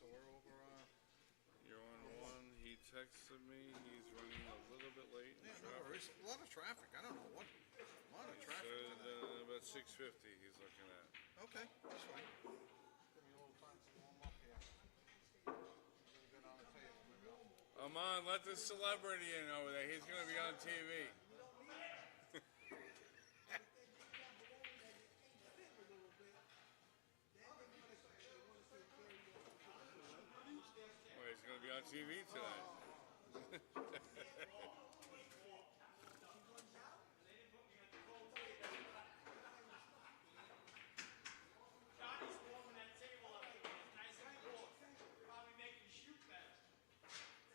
so we're over. You're on one. He texted me. He's running a little bit late. Yeah, no worries. A lot of traffic. I don't know what. A lot of traffic today. About 6:50. He's looking at. Okay, that's fine. Give me a little time to warm up here. I'm gonna get on the table. Maybe I'll... Aman, let the celebrity in over there. He's going to be on TV. Well, he's going to be on TV tonight. Johnny's warming that table up. It's nice and cool. Probably make you shoot better.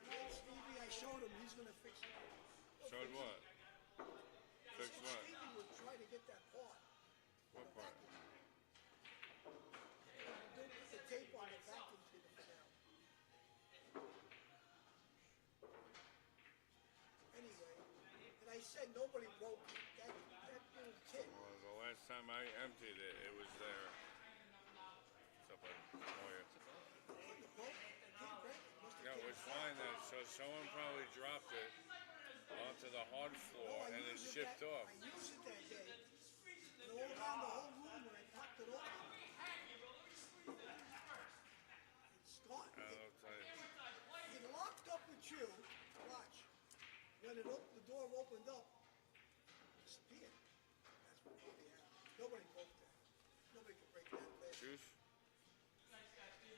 Stevie, I showed him. He's going to fix it. Showed what? Fix what? Stevie would try to get that part. What part? The tape on the vacuum cleaner for now. Anyway, and I said nobody broke it. That little kid. Well, the last time I emptied it, it was there. What's up, buddy? How are you? The boat, the kid broke it. Must have Yeah, it taken was it fine out. then. So someone probably dropped it onto the hard floor I and it used shipped that, off. I used it that day. And all around the whole room when I popped it open. It's gone. I'll tell you. It locked up with you. Watch. When it opened, the door opened up, it disappeared. That's what probably happened. Nobody broke that. Nobody could break that lid. Juice?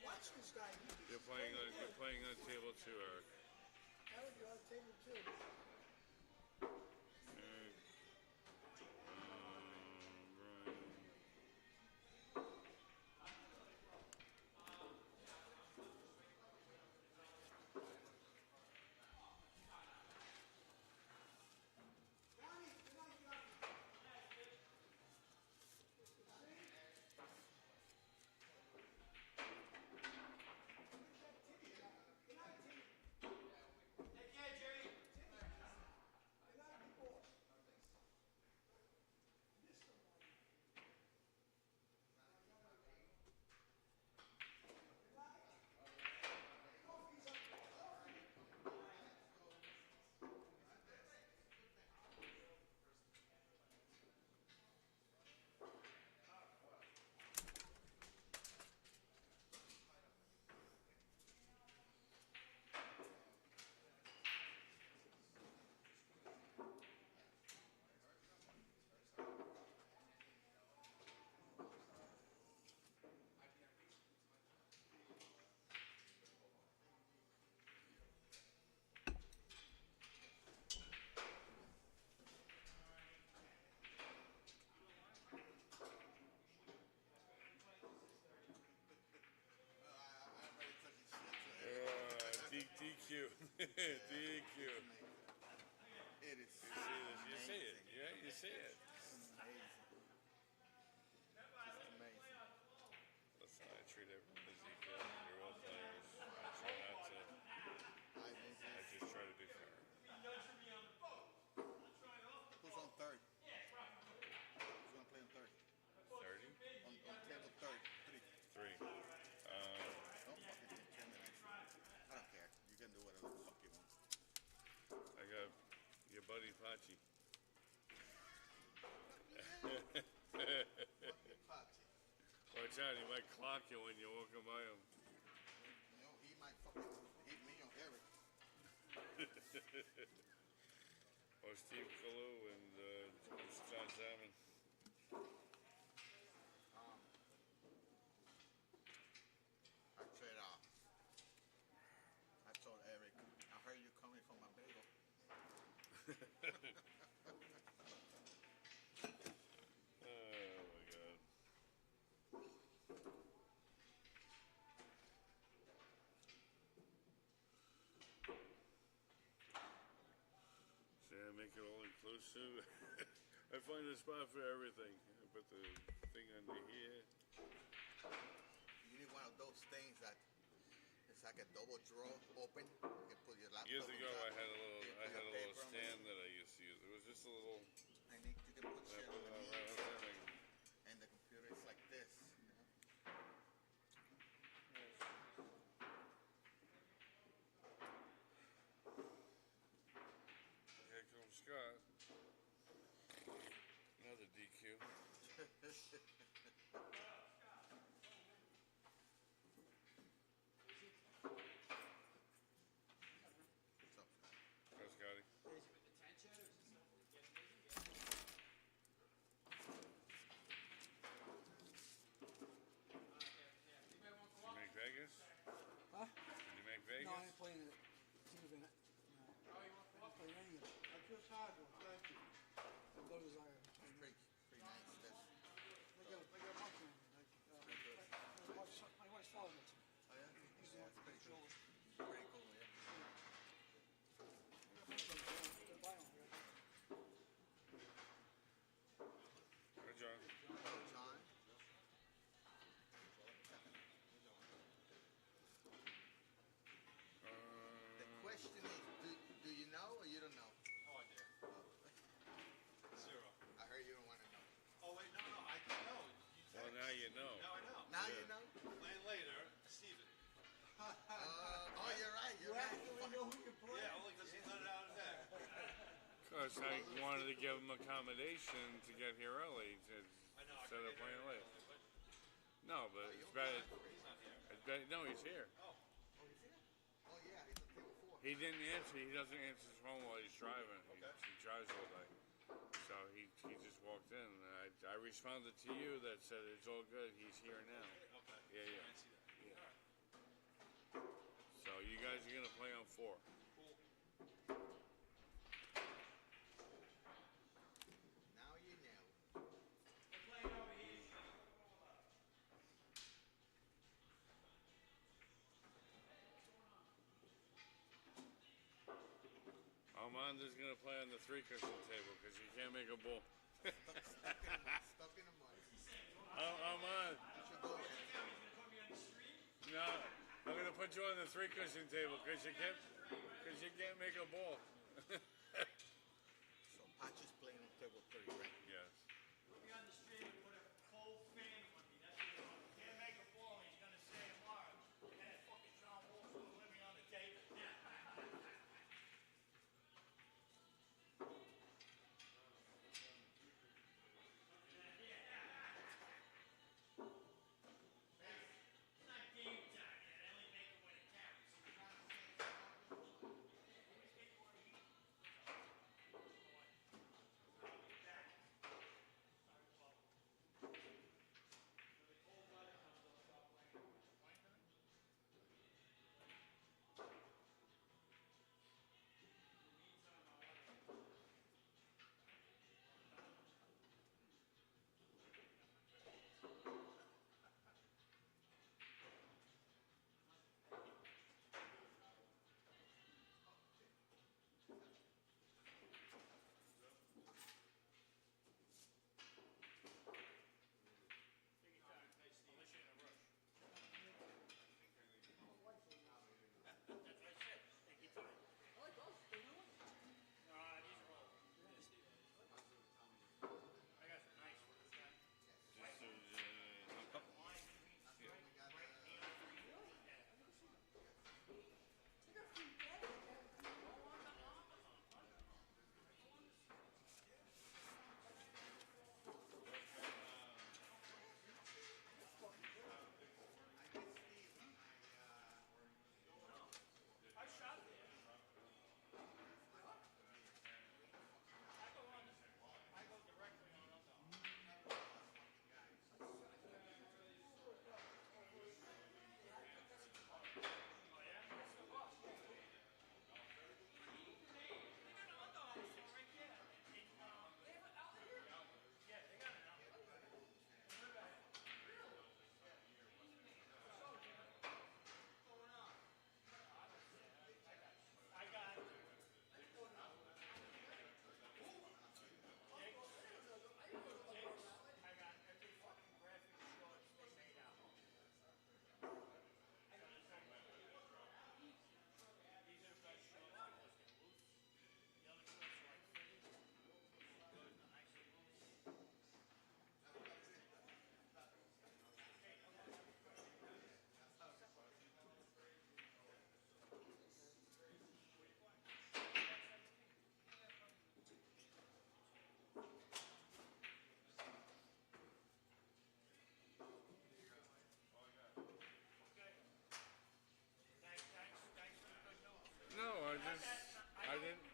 Watch this guy. You're playing on table two, Eric. Eric, you're on table two. Eric. Take care, Jerry. DQ. DQ. It is. You see it. Yeah, you see it. Amazing. It's amazing. Listen, I treat everyone as equal. We're all players. I try not to. I just try to be fair. Who's on third? Who's going to play on third? 30? On table third. Three. 3. Don't fucking take 10 minutes. I don't care. You can do whatever the fuck you want. I got your buddy Pachi. Fucking Pachi. Watch out, he might clock you when you're walking by him. You know, he might fucking hit me on Eric. Or Steve Kalu and John Salmon. I told Eric, I heard you coming from my bagel. Oh my God. See, I make it all inclusive. I find a spot for everything. I put the thing under here. You need one of those things that it's like a double drawer open. You can put your laptop. Years ago, on I top. had a You little put your paper on stand that I used to use. It was just a little. I need you can put I shit put on it the on knees, right on there, and the computer is like this. You know? Plus, I wanted to give him accommodation to get here early instead of playing late. No, but it's better. It's better. No, he's here. Oh, he's here? Oh, yeah, he's at table 4. He didn't answer. He doesn't answer his phone while he's driving. Okay. He drives all day. So he just walked in. I responded to you that said it's all good. He's here now. Okay. Yeah, I yeah. didn't see that. Yeah. So you guys are gonna play on 4. Cool. Now you know. We're playing over here. Armando's gonna play on the 3 cushion table because he can't make a ball. Stuck in the mud. Armand, You should go there. He's gonna put me on the stream. no, I'm gonna put you on the 3 cushion table because you can't make a ball. So Patch is playing on table 3, right? Yes. Put me on the stream and put a cold fan on me. That's what he wants. Can't make a ball. He's gonna say tomorrow. And that fucking John Wall's gonna let me on the table. It's not game time yet. I only make it when it counts.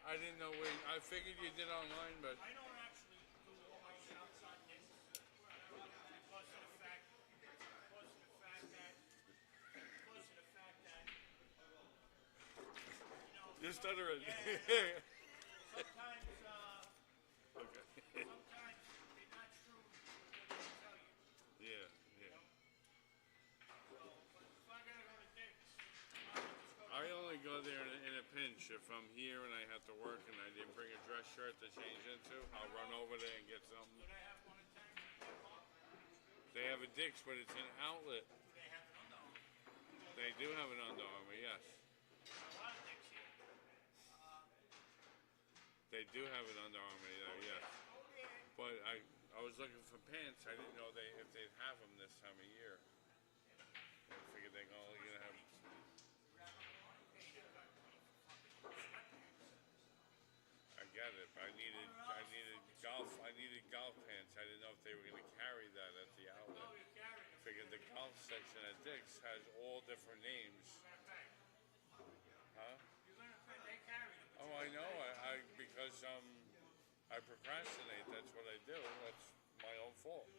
I didn't know where. I figured you did online, but I don't actually do all my shots on this because of the fact that you're stuttering. sometimes Okay. sometimes they're not true to what they tell you. Yeah, yeah. So, but if I gotta go to Dick's, I just go. I only go there in a pinch. If I'm here and I have to work and I didn't bring a dress shirt to change into, I'll run over there and get something. Do they have one in town? They have a Dick's, but it's an outlet. Do they have an Under Armour? They do have an Under Armour, yes. A lot of Dick's here. They do have an Under Armour there, yes. But I was looking for pants. I didn't know if they'd have them this time of year. I figured they're only gonna have. I get it. But I needed golf pants. I didn't know if they were gonna carry that at the outlet. Oh, you carry them. Figured the golf section at Dick's has all different names. Huh? You're gonna pay. They carry them. Oh, I know. I because I procrastinate. That's what I do. That's my own fault.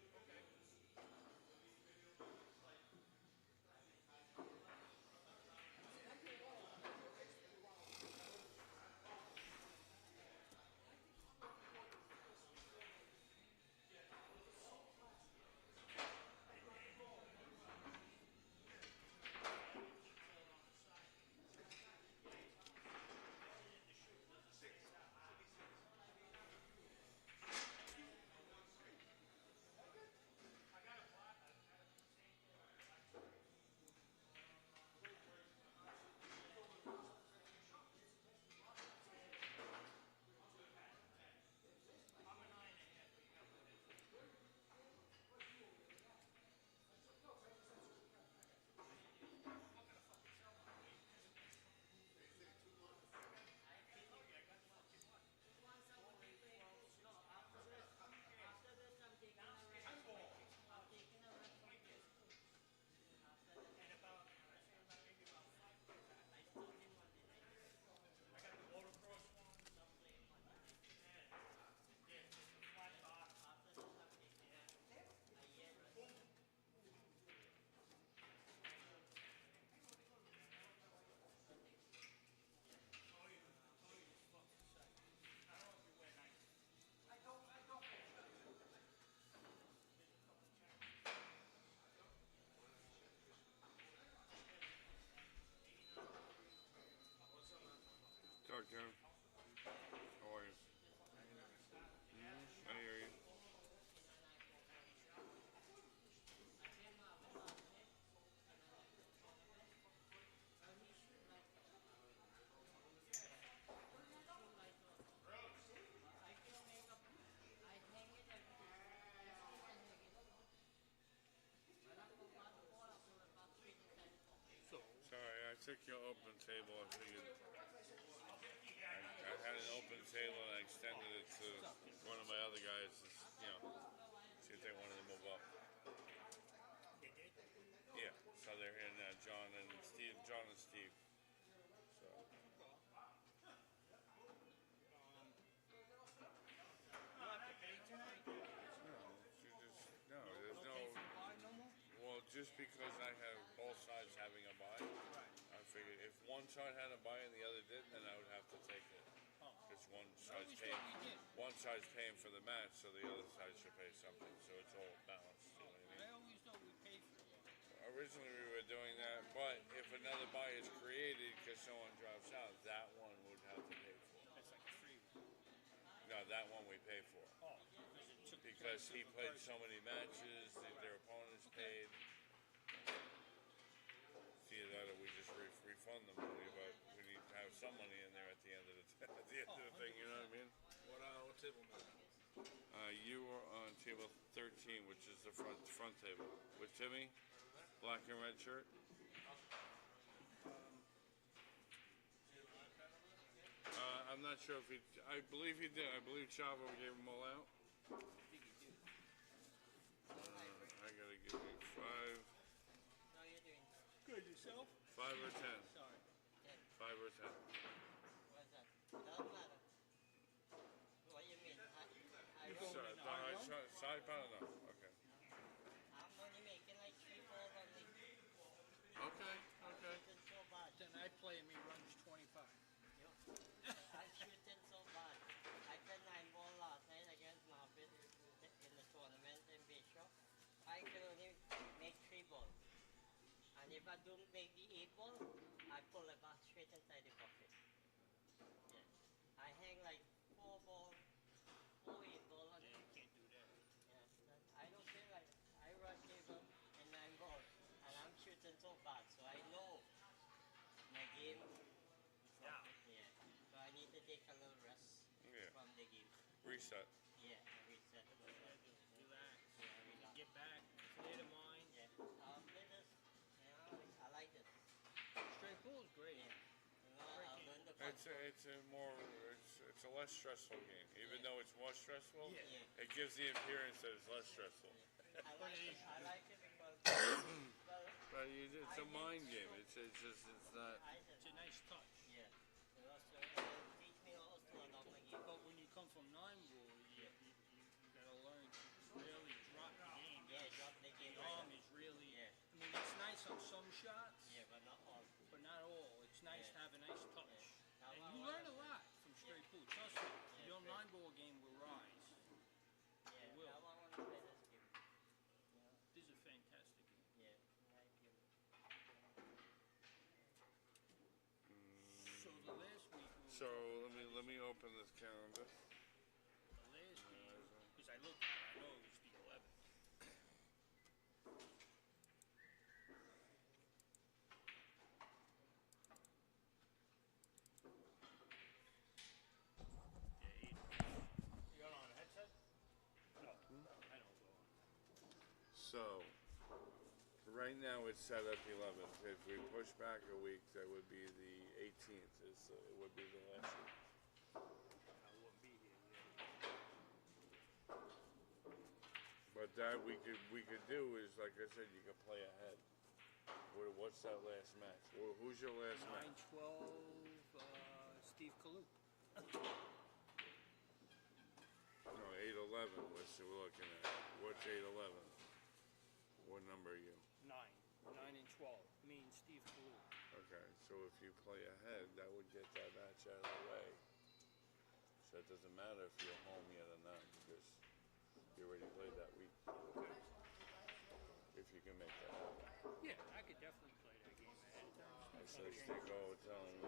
Talk to him. How are you? I hear you. Sorry, I took your open table. I figured I had an open table and I extended it to one of my other guys. See if they wanted to move up. They did. Yeah, so they're in John and Steve. John and Steve. So You have to pay tonight. no, there's no. Pay for the bar no more. Well, just because I have both sides having a buy, Right. I figured if one side had a buy and the other didn't, then I would have to take it. Oh. Because Always thought we did. one side's paying for the match, so the other side should pay something. So it's all balanced. You know what I I mean? always thought we paid for it. Originally we were doing that, but if another buy is created because someone drops out, that one would have to pay for. That's like a free one. No, that one we pay for. Oh, because it took Because place he of the played person. so many matches, their opponents paid. It's either that or we just refund the money, but we need to have some money in there at the end of the thing. You know what I mean? What table number? You were on table 13, which is the front table with Timmy, black and red shirt. I'm not sure if he. I believe he did. I believe Chavo gave them all out. I think he did. I gotta give you 5. How are you doing? Good, yourself? 5 or 10. Sorry. 5 or 10. What's that? Doesn't matter. What do you mean? I You wrote- going in the hard one? Side panel, no. Okay. I'm only making like 3 balls only. Okay. Okay. Shooting so bad. Then I play and he runs 25. I'm shooting so bad. I played 9 ball last night against Marvin in the tournament in Bayshore. I can only make 3 balls. And if I don't make the 8 ball, I pull it back straight inside the bucket. Yeah. I hang like 4 ball, 4 8 ball on Yeah, it. you can't do that. Yeah. I don't feel like I run table and 9 balls. And I'm shooting so bad, so I know my game. Yeah. Yeah. So I need to take a little rest Yeah. from the game. Reset. Yeah, reset myself. Just relax. Yeah, relax. Get back, clear the mind. Yeah. Play this. I like this. Straight pool is great. Yeah. You know, I'll learn the It's a more. It's a less stressful game. Even though it's more stressful, Yeah. it gives the appearance that it's less stressful. I like it because, well, But it's a mind game. It's just it's not. It's a nice touch. yeah. You know, so it teach me also a lot of game. But when you come from 9-ball, you gotta learn to really drop the game. Yeah, drop the game. The arm is really. Yeah. I mean, it's nice on some shots, Yeah, but not all. but not all. It's nice to have a nice touch. Yeah. And you learn a lot from straight pool. Trust me, your 9-ball game will rise. Yeah, will. now I want to play this game. You know, This is a fantastic game. yeah, like game. So the last week, So let me open this calendar. the last game, because I looked at it, I know it was the 11th. Yeah, 8. You got on a headset? No, I don't go on. So right now it's set at the 11th. If we push back a week, that would be the 18th. It would be the last week. I wouldn't be here. But that we could do is, like I said, you could play ahead. What's that last match? Who's your last match? 9-12, Steve Kalup. No, 8-11 was we're looking at. What's 8-11? What number are you? 9 and 12. Me and Steve Kalup. Okay, so if you play ahead, that would get that match out of the way. So it doesn't matter if you're home yet or not, because you already played that week. Okay. If you can make that happen. Yeah, I could definitely play that game ahead of time. I say stick over, tell them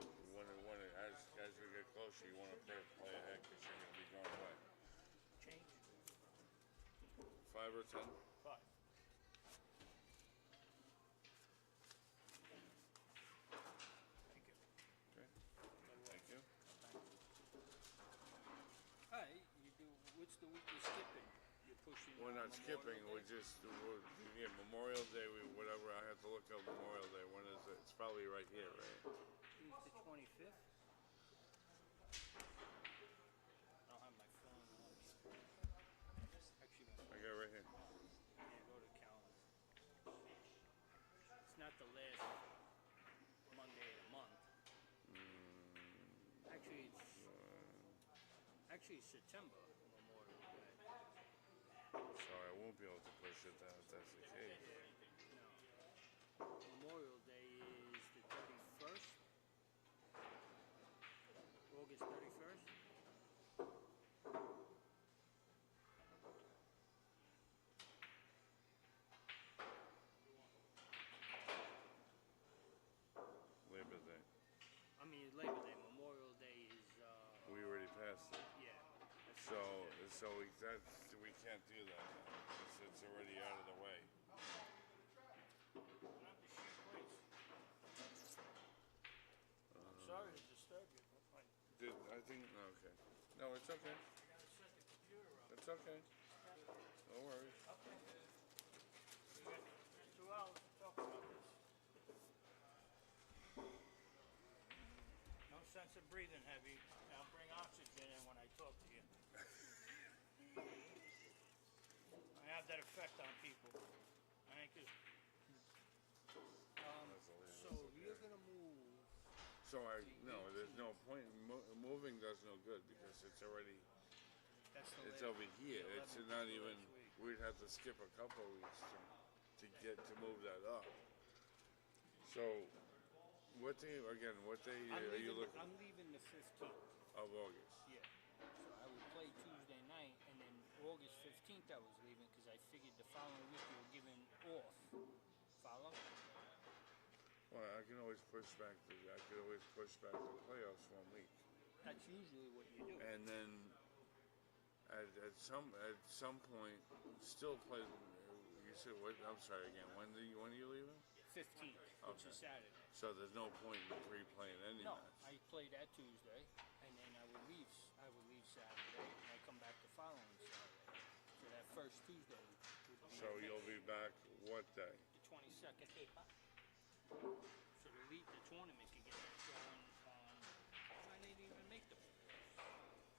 as we get closer, you want to play ahead because you're going to be going away. Change. 5 or 10? 5. Thank you. Okay. Thank you. All right, you do. What's the week you're skipping? You're pushing. We're not Memorial skipping. Day? Yeah, Memorial Day. Whatever. I have to look up Memorial Day. When is it? It's probably right here, right? It's the 25th. I don't have my phone on me. Actually, I got it right here. yeah, go to calendar. It's not the last Monday of the month. Actually, it's September Memorial Day. So I won't be able to push it down if that's the case. No. Memorial Day is the 31st. August 31st. Labor Day. I mean, Labor Day. Memorial Day is, We already passed it. yeah. that's So Tuesday. we can't do that now. It's already out of the way. Not the shit place. I'm sorry to disturb you. I think okay. No, it's okay. I gotta set the computer up. It's okay. No worries. Okay. We got 2 hours to talk about this. No sense of breathing heavy. I'll bring oxygen in when I talk to you. I have that effect on people. I think it's, so you're gonna move. So there's no point. Moving does no good because it's already. That's the It's last- over here. the It's 11th not of even. last week. We'd have to skip a couple of weeks to move that up. So, what day again? What day are you looking I'm leaving the 15th. of August? Yeah. So I would play Tuesday night, and then August 15th I was leaving because I figured the following week you were given off. Follow? Well, I can always push back. I could always push back the playoffs 1 week, That's usually what you do. and then at some point still play. You said what? I'm sorry again. When are you leaving? 15th, which Okay. is Saturday. So there's no point in replaying any No, match. I play that Tuesday, and then I would leave. I would leave Saturday, and I come back the following Saturday. So that first Tuesday would be So you'll be back what day? the 22nd. So the tournament could get going on. I didn't even make the playoffs.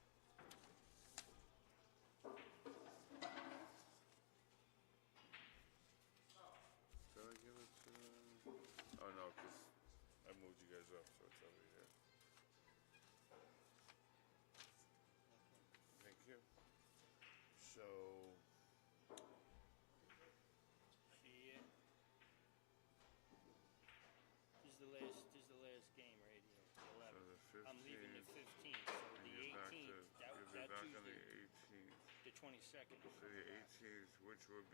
22nd. So the 18th, which would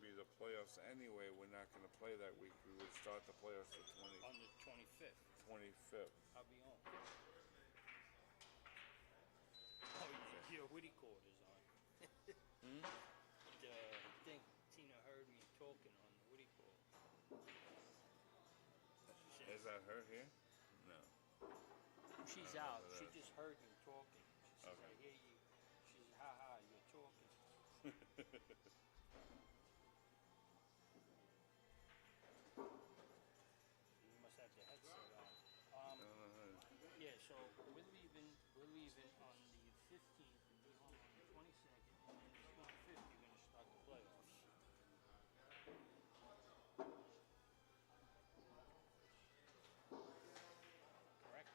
be the playoffs anyway. We're not going to play that week. We would start the playoffs the On the 25th. 25th. I'll be home. Oh, your Woody Court is on. The thing, Tina heard me talking on the Woody Court. Is that her here? No. She's I don't out. know She that. just heard me talking. She says, Okay. I hear you. She says, ha ha, you're talking. You must have the headset on. Yeah, so we're leaving on the 15th and be home on the 22nd, and then the 25th you're going to start the playoffs. Correct?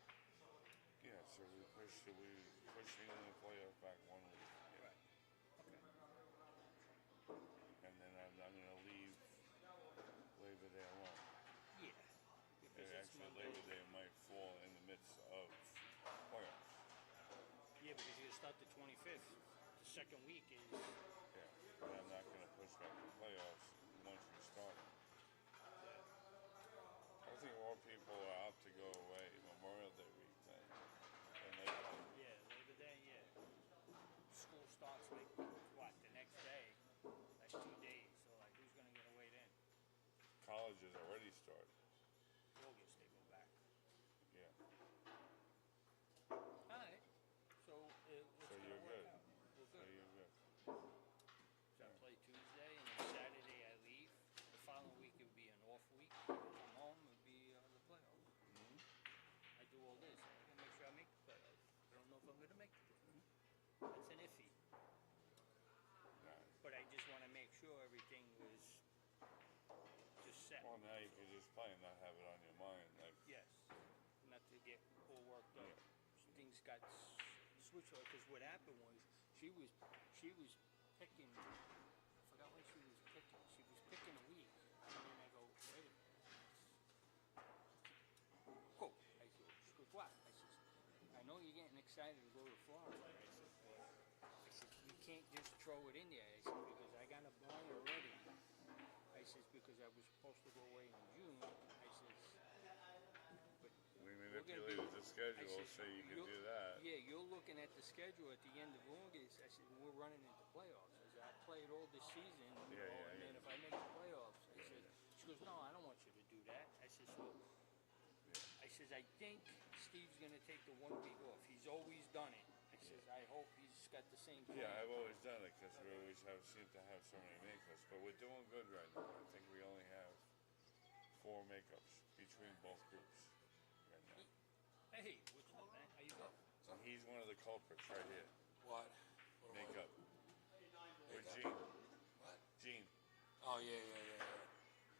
Yeah, so we pushing the playoff back 1 week. Yeah. Right. Okay. And then I'm going to leave Labor Day alone. Yeah. Because And it's actually, Monday. Labor Day might fall in the midst of playoffs. Yeah, because you're going to start the 25th. The second week is. Yeah, but I'm not going to push back the playoffs once we start. I think more people are out to go away Memorial Day week than Labor Day. Yeah, Labor Day, yeah. School starts like, what, the next day? Like 2 days. So, like, who's going to get away then? Colleges already started. August, they go back. Yeah. Alright. So, it's So going you're to work good. out. We're So good. you're good. So I play Tuesday, and then Saturday I leave. The following week it would be an off week. Come home, it would be the playoffs. I do all this. I gotta make sure I make the playoffs. I don't know if I'm gonna make it. That's an iffy. Nice. But I just want to make sure everything was just set. Well, now you can just play and not have it on your mind. Like, Yes. Not to get all worked up. Yeah. Things got switched on because what happened was she was picking. I forgot what she was picking. She was picking a week, and then I go, wait a minute. Cool. I said, she goes, what? I says, I know you're getting excited to go to Florida. I said, you can't just throw it in there. I said, because I got a buy already. I says, because I was supposed to go away in June. I says, but we we're gonna manipulated be- the schedule I said, so you can "You're- do that. Yeah, you're looking at the schedule at the end of August. I said, we're running into playoffs. I said, I played all this season, Yeah, yeah, and then yeah. if I make the playoffs, I said, she goes, no, I don't want you to do that. I said, so, I says, I think Steve's gonna take the 1 week off. He's always done it. I says, I hope he's got the same plan. Yeah, I've always done it because we always seem to have so many makeups. But we're doing good right now. I think we only have 4 makeups between both groups right now. Hey, what's up, man? How you go? So he's one of the culprits right here. What? Makeup. With Gene. What? Gene. Oh, yeah.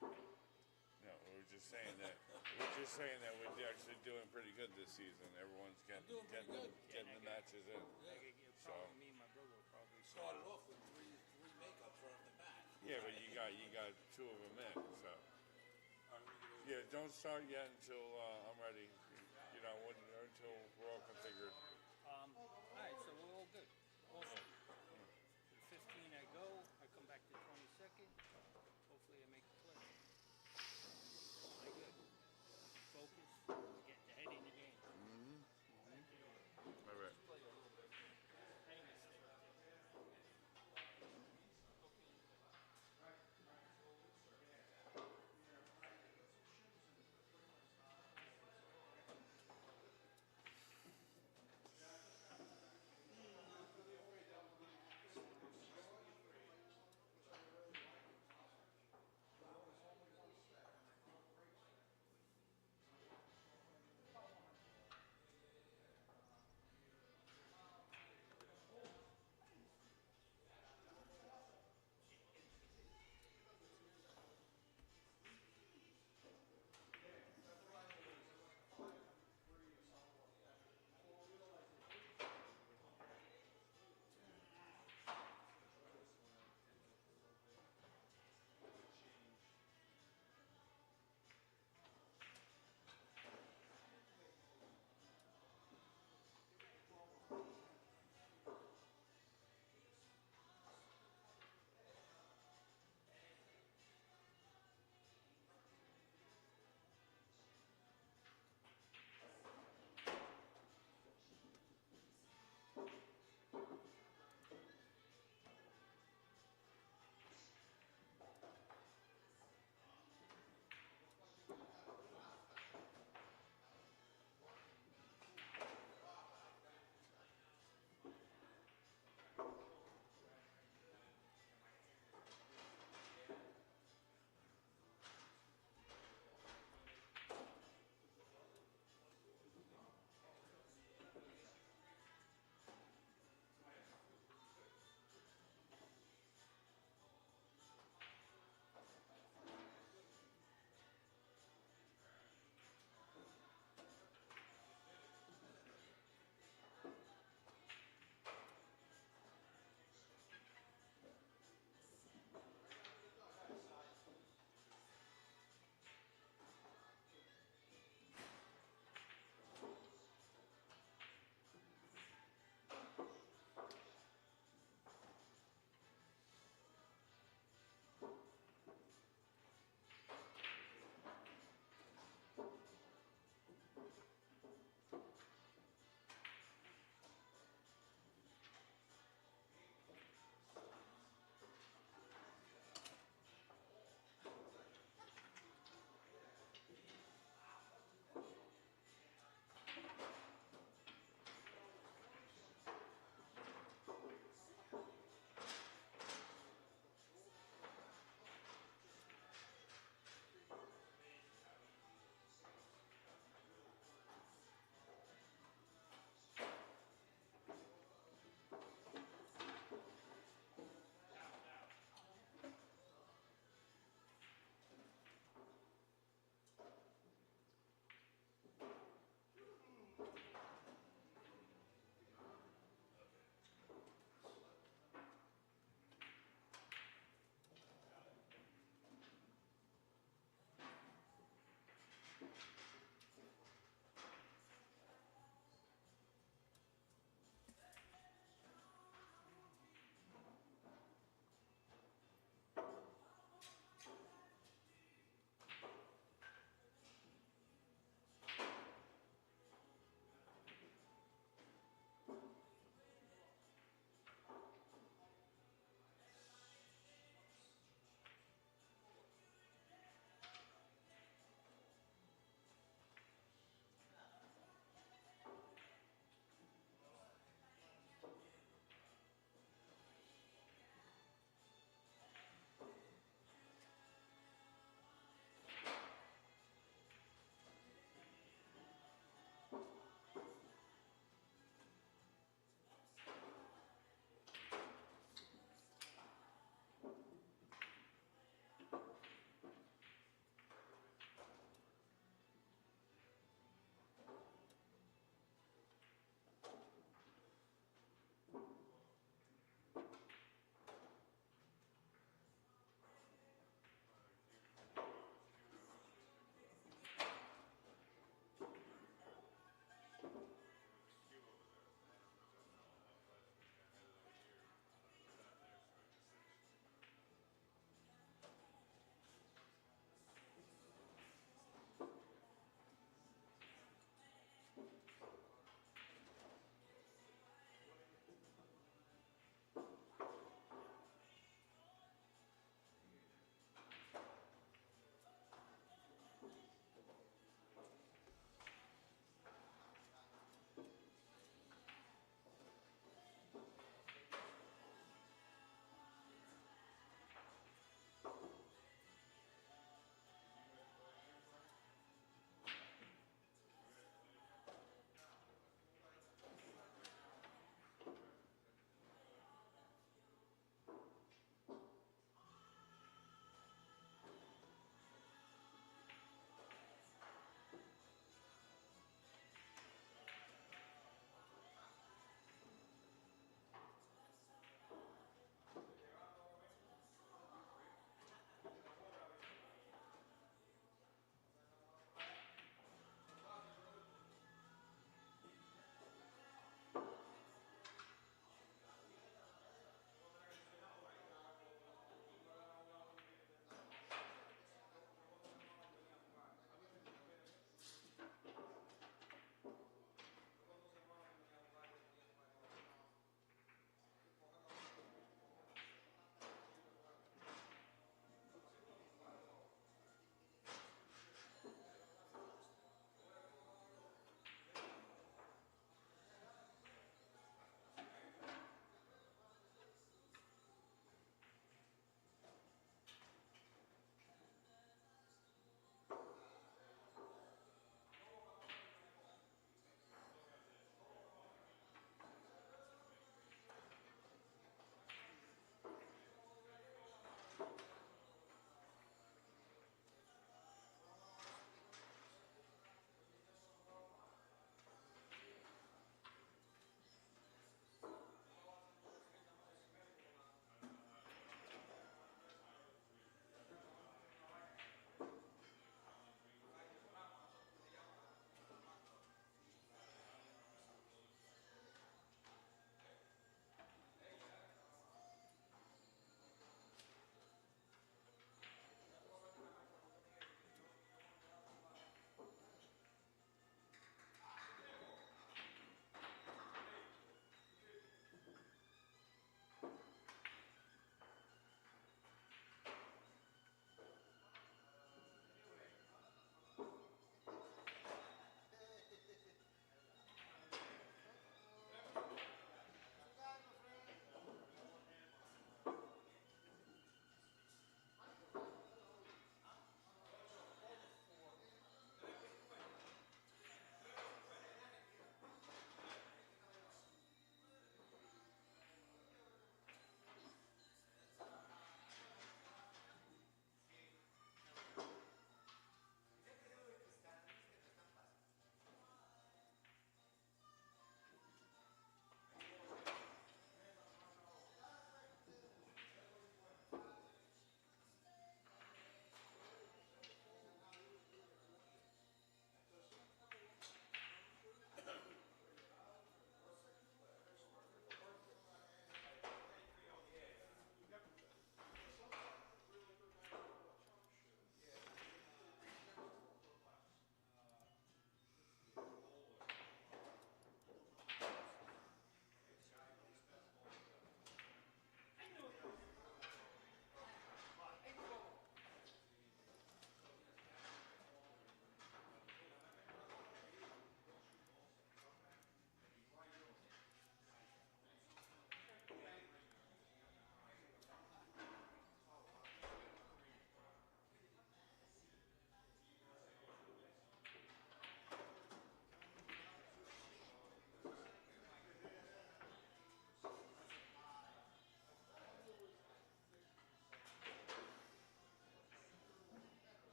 No, we're just saying that. We're just saying that we're actually doing pretty good this season. Everyone's getting doing pretty good. getting the matches in. So Me and my brother will probably Started off with three makeups right off the bat. yeah, but you got 2 of them in. So All right, let me get yeah, don't start yet until I'm ready. You know, until we're all configured. Alright, so we're all good. Awesome. The 15 I go, I come back the 22nd. Hopefully I make the play. Play good. Focus. Get the head in the game. All right. Play a little bit. Hang it, stay right there.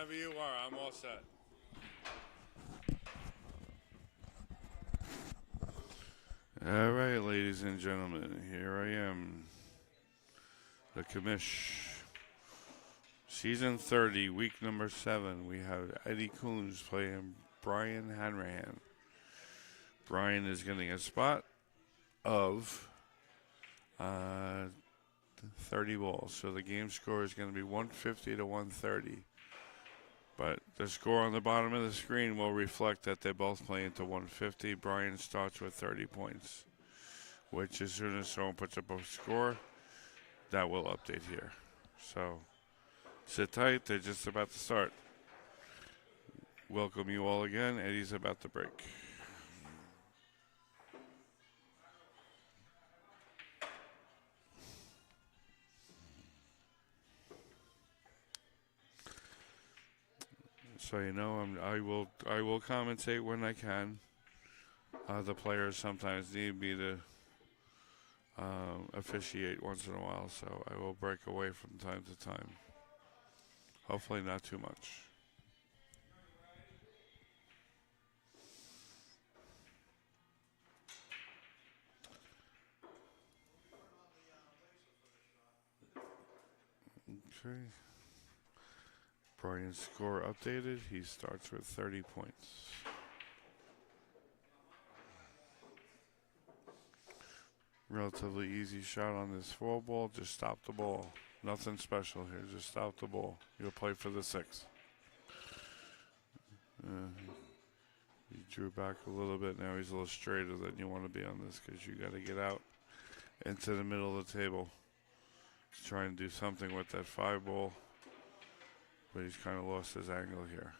Whenever you are, I'm all set. All right, ladies and gentlemen, here I am. The commish. Season 30, week number 7. We have Eddie Kunz playing Brian Hanrahan. Brian is getting a spot of 30 balls. So the game score is going to be 150 to 130. But the score on the bottom of the screen will reflect that they both play into 150. Brian starts with 30 points, which as soon as someone puts up a score, that will update here. So sit tight. They're just about to start. Welcome you all again. Eddie's about to break. So you know, I will commentate when I can. The players sometimes need me to officiate once in a while, so I will break away from time to time. Hopefully not too much. Okay. Brian's score updated. He starts with 30 points. Relatively easy shot on this 4-ball. Just stop the ball. Nothing special here. Just stop the ball. You'll play for the 6. He drew back a little bit. Now he's a little straighter than you want to be on this because you got to get out into the middle of the table. He's trying to do something with that 5-ball, but he's kind of lost his angle here.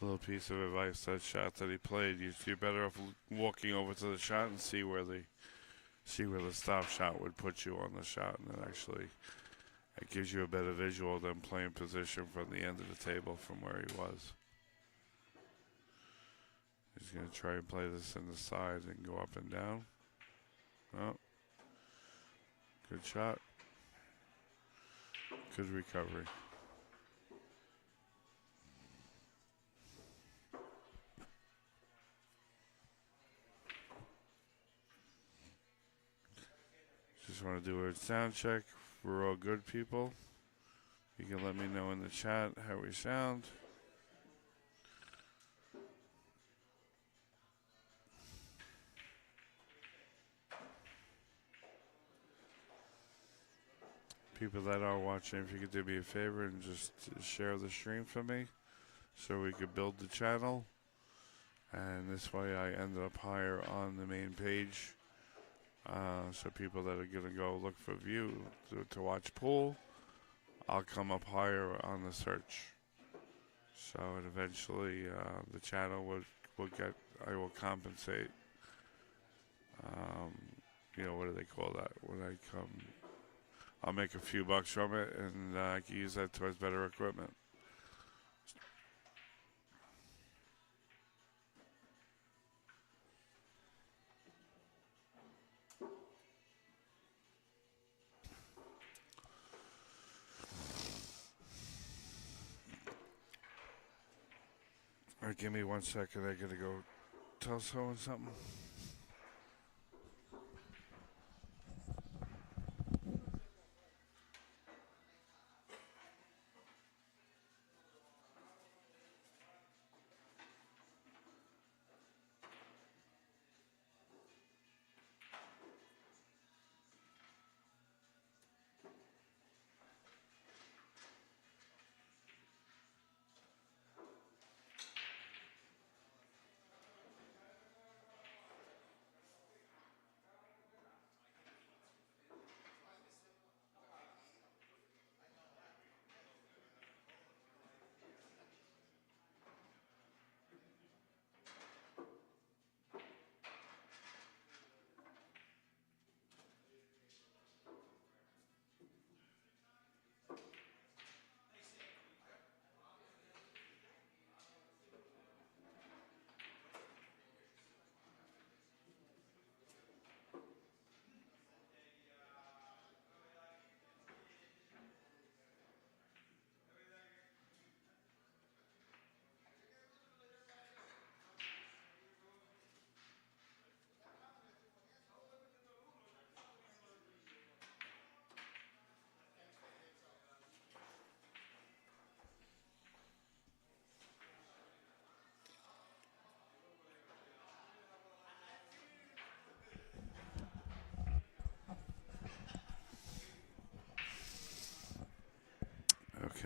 A little piece of advice: that shot that he played, you're better off walking over to the shot and see where the stop shot would put you on the shot, and then actually it gives you a better visual than playing position from the end of the table from where he was. He's going to try and play this in the side and go up and down. Oh, good shot. Good recovery. Just want to do a sound check. We're all good, people. You can let me know in the chat how we sound. People that are watching, if you could do me a favor and just share the stream for me so we could build the channel. And this way I ended up higher on the main page. So people that are going to go look for view to watch pool, I'll come up higher on the search. So and eventually the channel will get, I will compensate. You know, what do they call that? When I come, I'll make a few bucks from it, and I can use that towards better equipment. All right, give me 1 second. I gotta go tell someone something.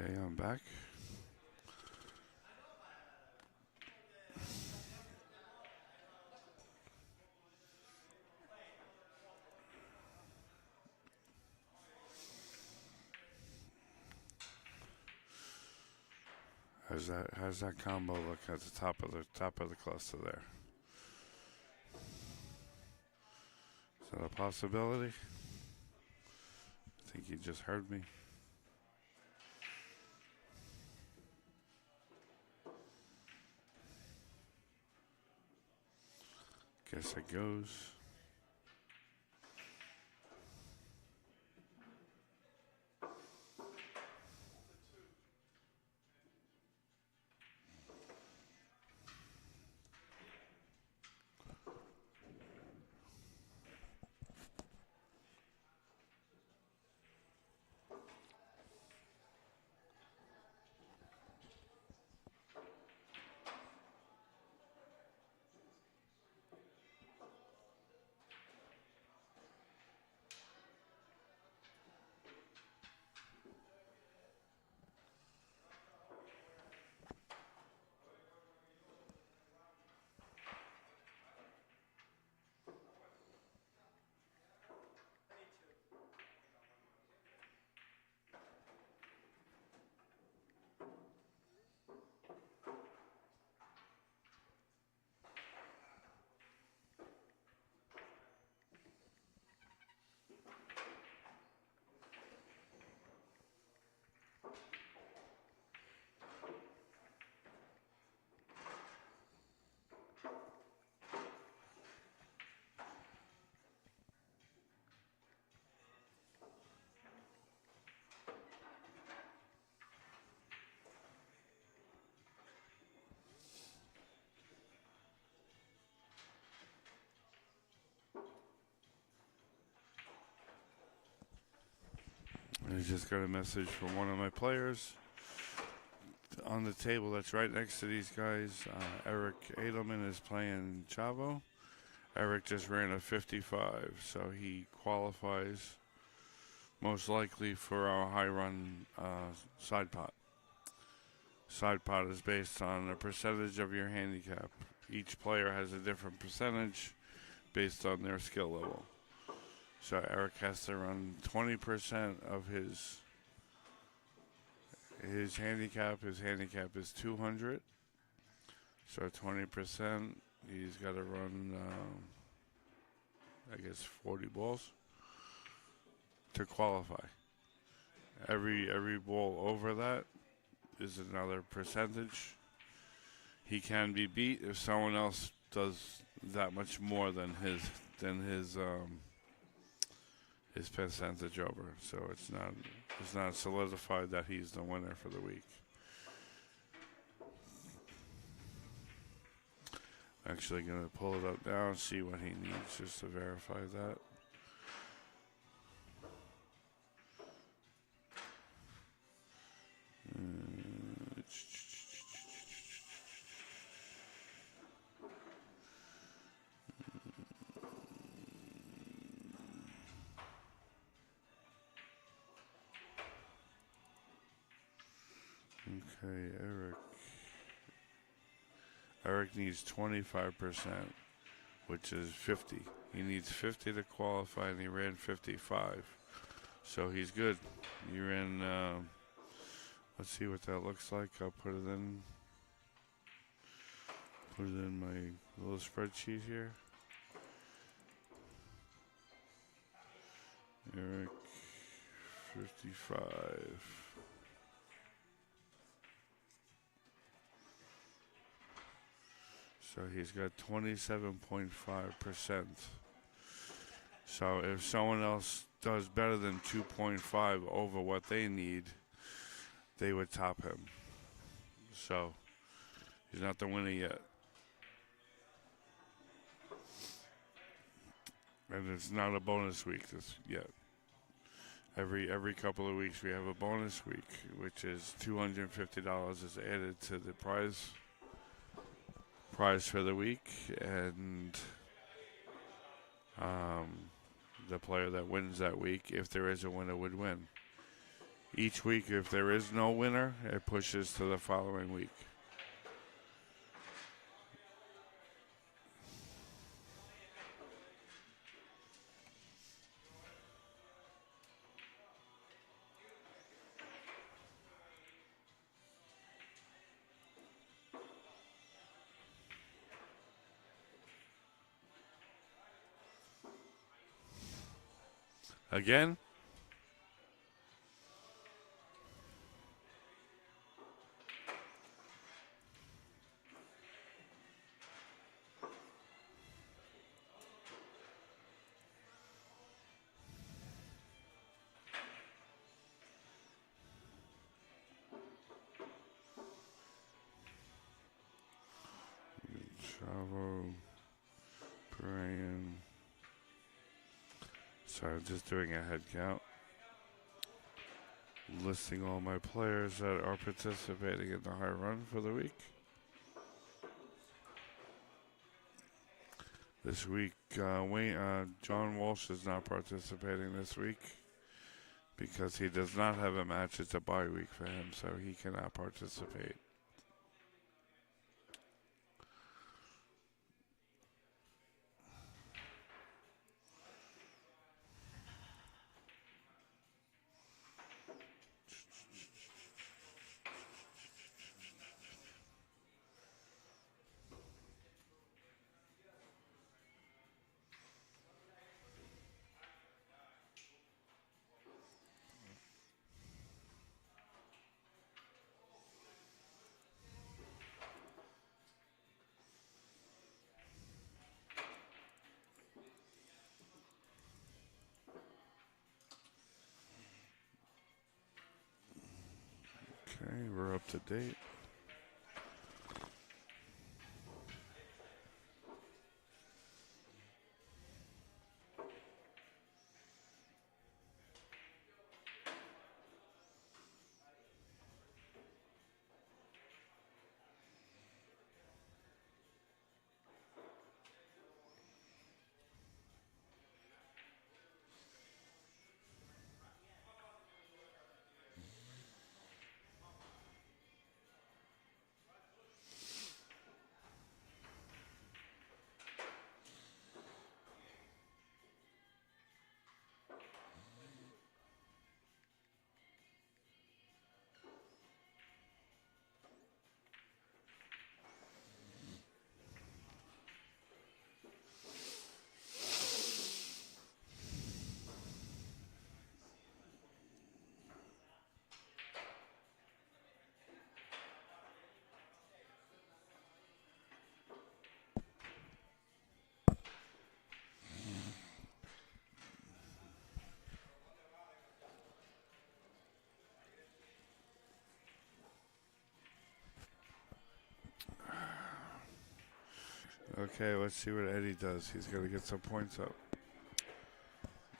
Okay, I'm back. How's that combo look at the top of the cluster there? Is that a possibility? I think you just heard me. Guess it goes. I just got a message from one of my players on the table that's right next to these guys. Eric Edelman is playing Chavo. Eric just ran a 55, so he qualifies most likely for our high run side pot. Side pot is based on a percentage of your handicap. Each player has a different percentage based on their skill level. So Eric has to run 20% of his handicap. His handicap is 200. So 20%, he's got to run, I guess, 40 balls to qualify. Every ball over that is another percentage. He can be beat if someone else does that much more than his percentage over. So it's not solidified that he's the winner for the week. Actually gonna pull it up now and see what he needs just to verify that. Okay, Eric needs 25%, which is 50. He needs 50 to qualify, and he ran 55. So he's good. He ran, let's see what that looks like. I'll put it in my little spreadsheet here. Eric, 55. So he's got 27.5%. So if someone else does better than 2.5 over what they need, they would top him. So he's not the winner yet. And it's not a bonus week yet. Every couple of weeks we have a bonus week, which is $250 is added to the prize for the week, and the player that wins that week, if there is a winner, would win. Each week, if there is no winner, it pushes to the following week. Again? Chavo, Brian. Sorry, I'm just doing a head count. Listing all my players that are participating in the high run for the week. This week, John Walsh is not participating this week because he does not have a match. It's a bye week for him, so he cannot participate. Okay, we're up to date. Okay, let's see what Eddie does. He's got to get some points up.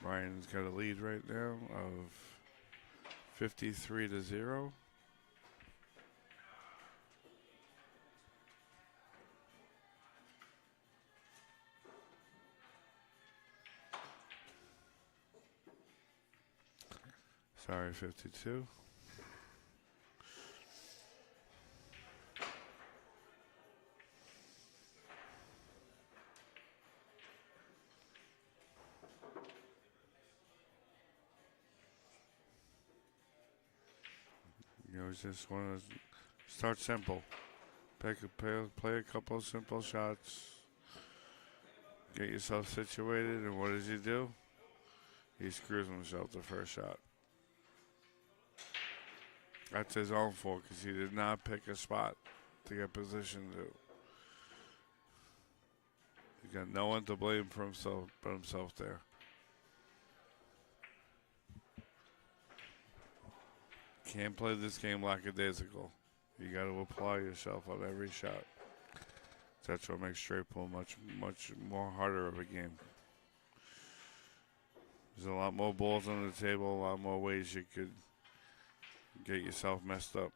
Ryan's got a lead right now of 53-0. Sorry, 52. You know, just want to start simple. Play a couple of simple shots. Get yourself situated, and what does he do? He screws himself the first shot. That's his own fault because he did not pick a spot to get positioned to. He's got no one to blame for himself but himself there. Can't play this game lackadaisical. You got to apply yourself on every shot. That's what makes straight pull much more harder of a game. There's a lot more balls on the table, a lot more ways you could get yourself messed up.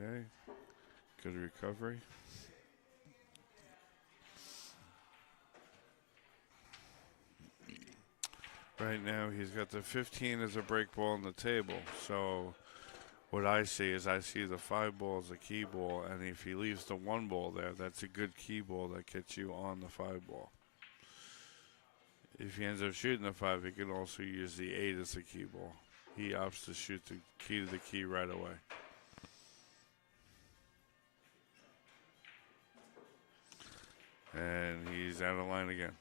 Okay, good recovery. Right now, he's got the 15 as a break ball on the table. So what I see is I see the 5 ball as a key ball, and if he leaves the 1 ball there, that's a good key ball that gets you on the 5 ball. If he ends up shooting the 5, he can also use the 8 as a key ball. He opts to shoot the key to the key right away. And he's out of line again.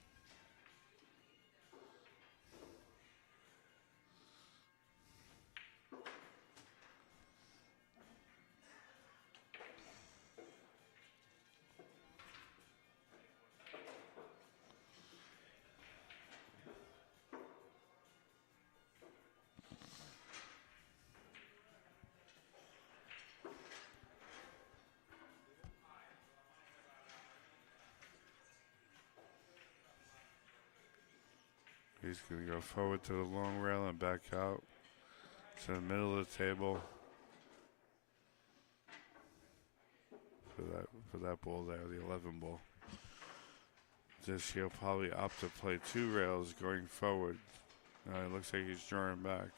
He's going to go forward to the long rail and back out to the middle of the table for that ball there, the 11 ball. Just he'll probably opt to play 2 rails going forward. It looks like he's drawing back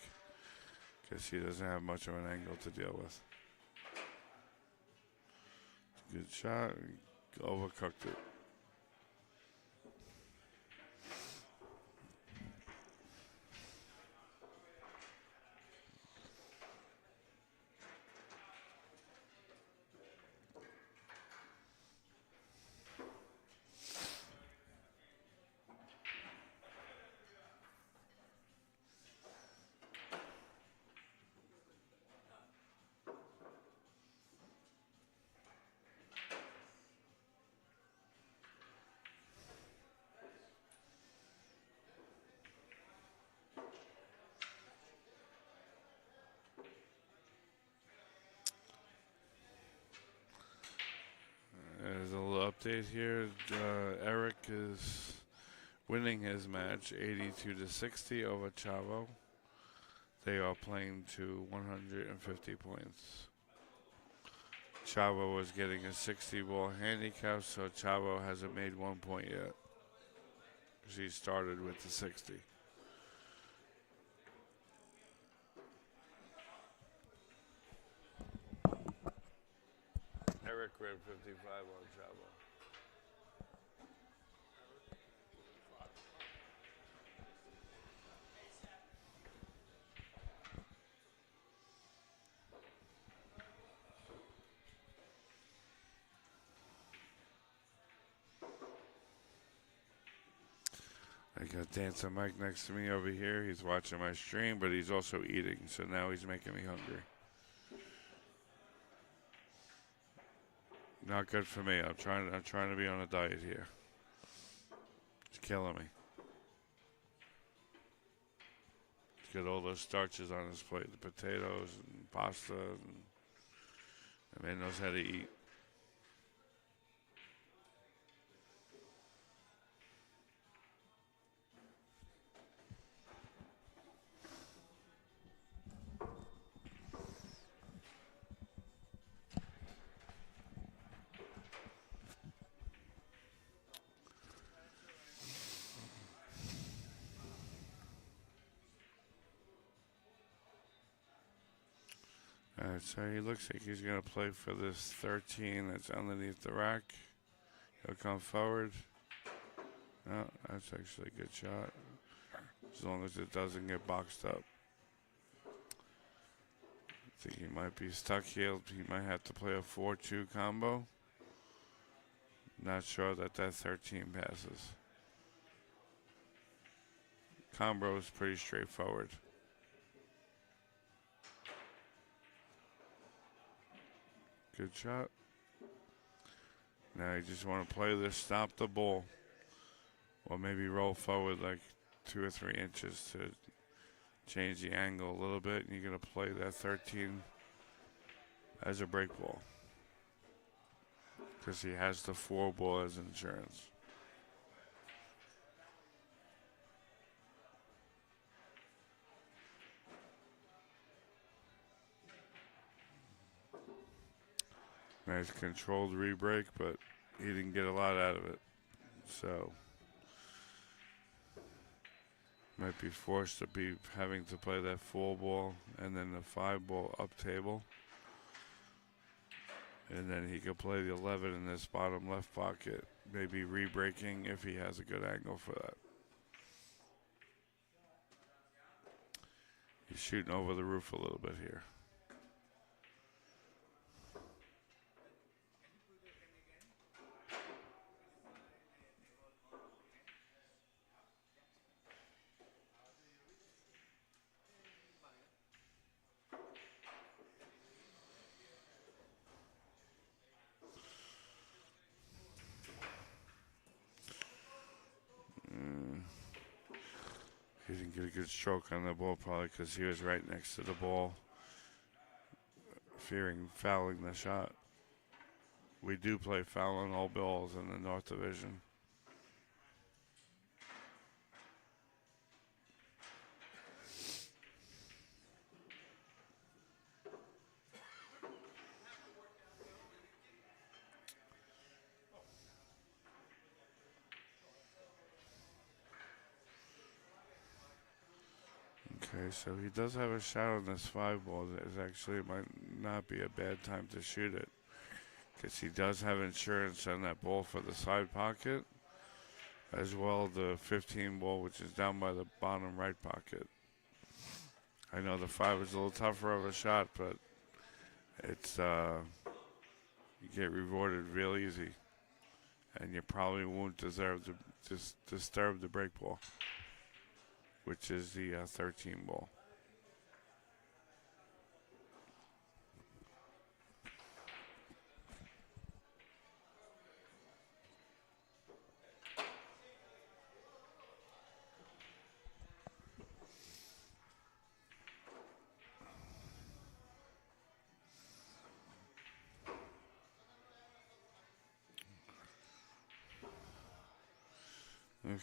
because he doesn't have much of an angle to deal with. Good shot. Overcooked it. There's a little update here. Eric is winning his match 82-60 over Chavo. They are playing to 150 points. Chavo was getting a 60 ball handicap, so Chavo hasn't made 1 point yet. She started with the 60. Eric ran 55 on Chavo. I got Dancer Mike next to me over here. He's watching my stream, but he's also eating, so now he's making me hungry. Not good for me. I'm trying to be on a diet here. It's killing me. He's got all those starches on his plate, the potatoes and pasta, and man knows how to eat. Alright, so he looks like he's going to play for this 13 that's underneath the rack. He'll come forward. No, that's actually a good shot. As long as it doesn't get boxed up. I think he might be stuck here. He might have to play a 4-2 combo. Not sure that 13 passes. Combo is pretty straightforward. Good shot. Now you just want to play this, stop the ball. Or maybe roll forward like 2 or 3 inches to change the angle a little bit. And you're going to play that 13 as a break ball. Because he has the 4 ball as insurance. Nice controlled re-break, but he didn't get a lot out of it. So Might be forced to be having to play that 4 ball and then the 5 ball up table. And then he could play the 11 in this bottom left pocket, maybe re-breaking if he has a good angle for that. He's shooting over the roof a little bit here. He didn't get a good stroke on the ball probably because he was right next to the ball, fearing fouling the shot. We do play foul on all balls in the North Division. Okay, so he does have a shot on this 5 ball. It might not be a bad time to shoot it, because he does have insurance on that ball for the side pocket, as well the 15 ball, which is down by the bottom right pocket. I know the 5 is a little tougher of a shot, but it's you get rewarded real easy, and you probably won't deserve to disturb the break ball, which is the 13 ball.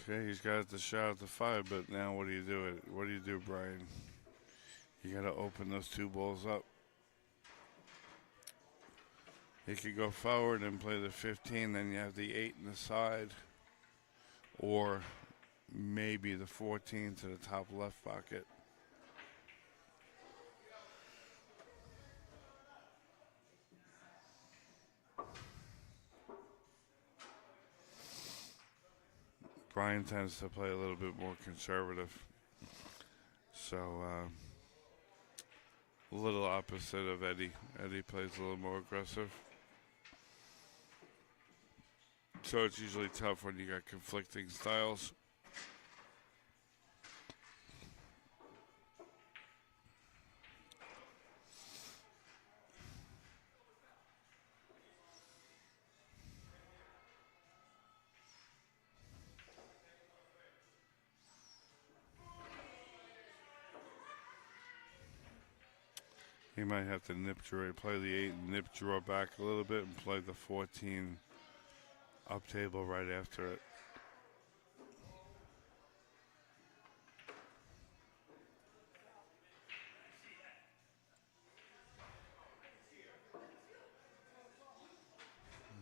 Okay, he's got the shot at the 5, but now what do you do? What do you do, Brian? You got to open those 2 balls up. He could go forward and play the 15, then you have the 8 in the side, or maybe the 14 to the top left pocket. Brian tends to play a little bit more conservative. So, a little opposite of Eddie. Eddie plays a little more aggressive. So it's usually tough when you got conflicting styles. He might have to play the 8 and nip draw back a little bit and play the 14 up table right after it.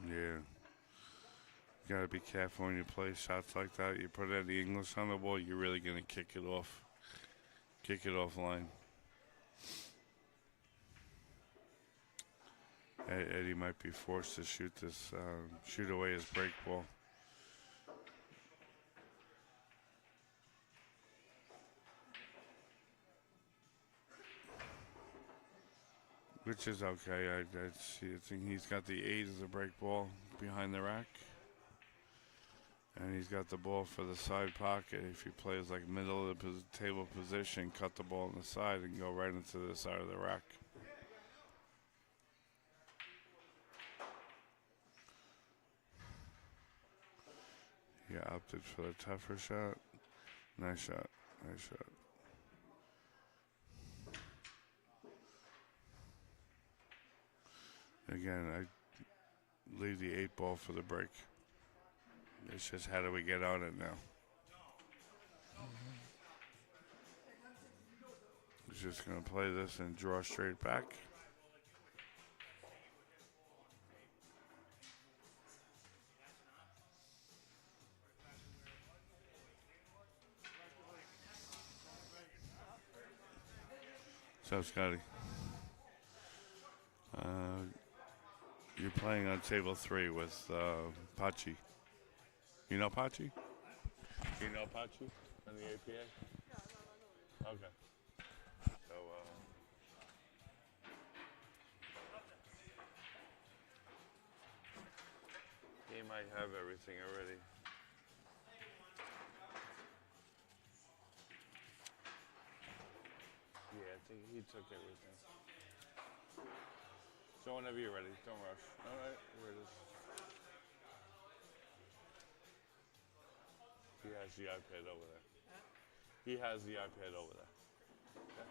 Yeah. You gotta be careful when you play shots like that. You put Eddie English on the ball, you're really gonna kick it off line. Eddie might be forced to shoot away his break ball. Which is okay. I think he's got the 8 as a break ball behind the rack. And he's got the ball for the side pocket. If he plays like middle of the table position, cut the ball on the side and go right into the side of the rack. He opted for the tougher shot. Nice shot. Nice shot. Again, I leave the 8 ball for the break. It's just how do we get on it now? He's just going to play this and draw straight back. So, Scotty, you're playing on table 3 with Pachi. You know Pachi? Do you know Pachi on the APA? Okay. So, he might have everything already. Yeah, I think he took everything. So whenever you're ready, don't rush. All right, here it is. He has the iPad over there. He has the iPad over there. Okay.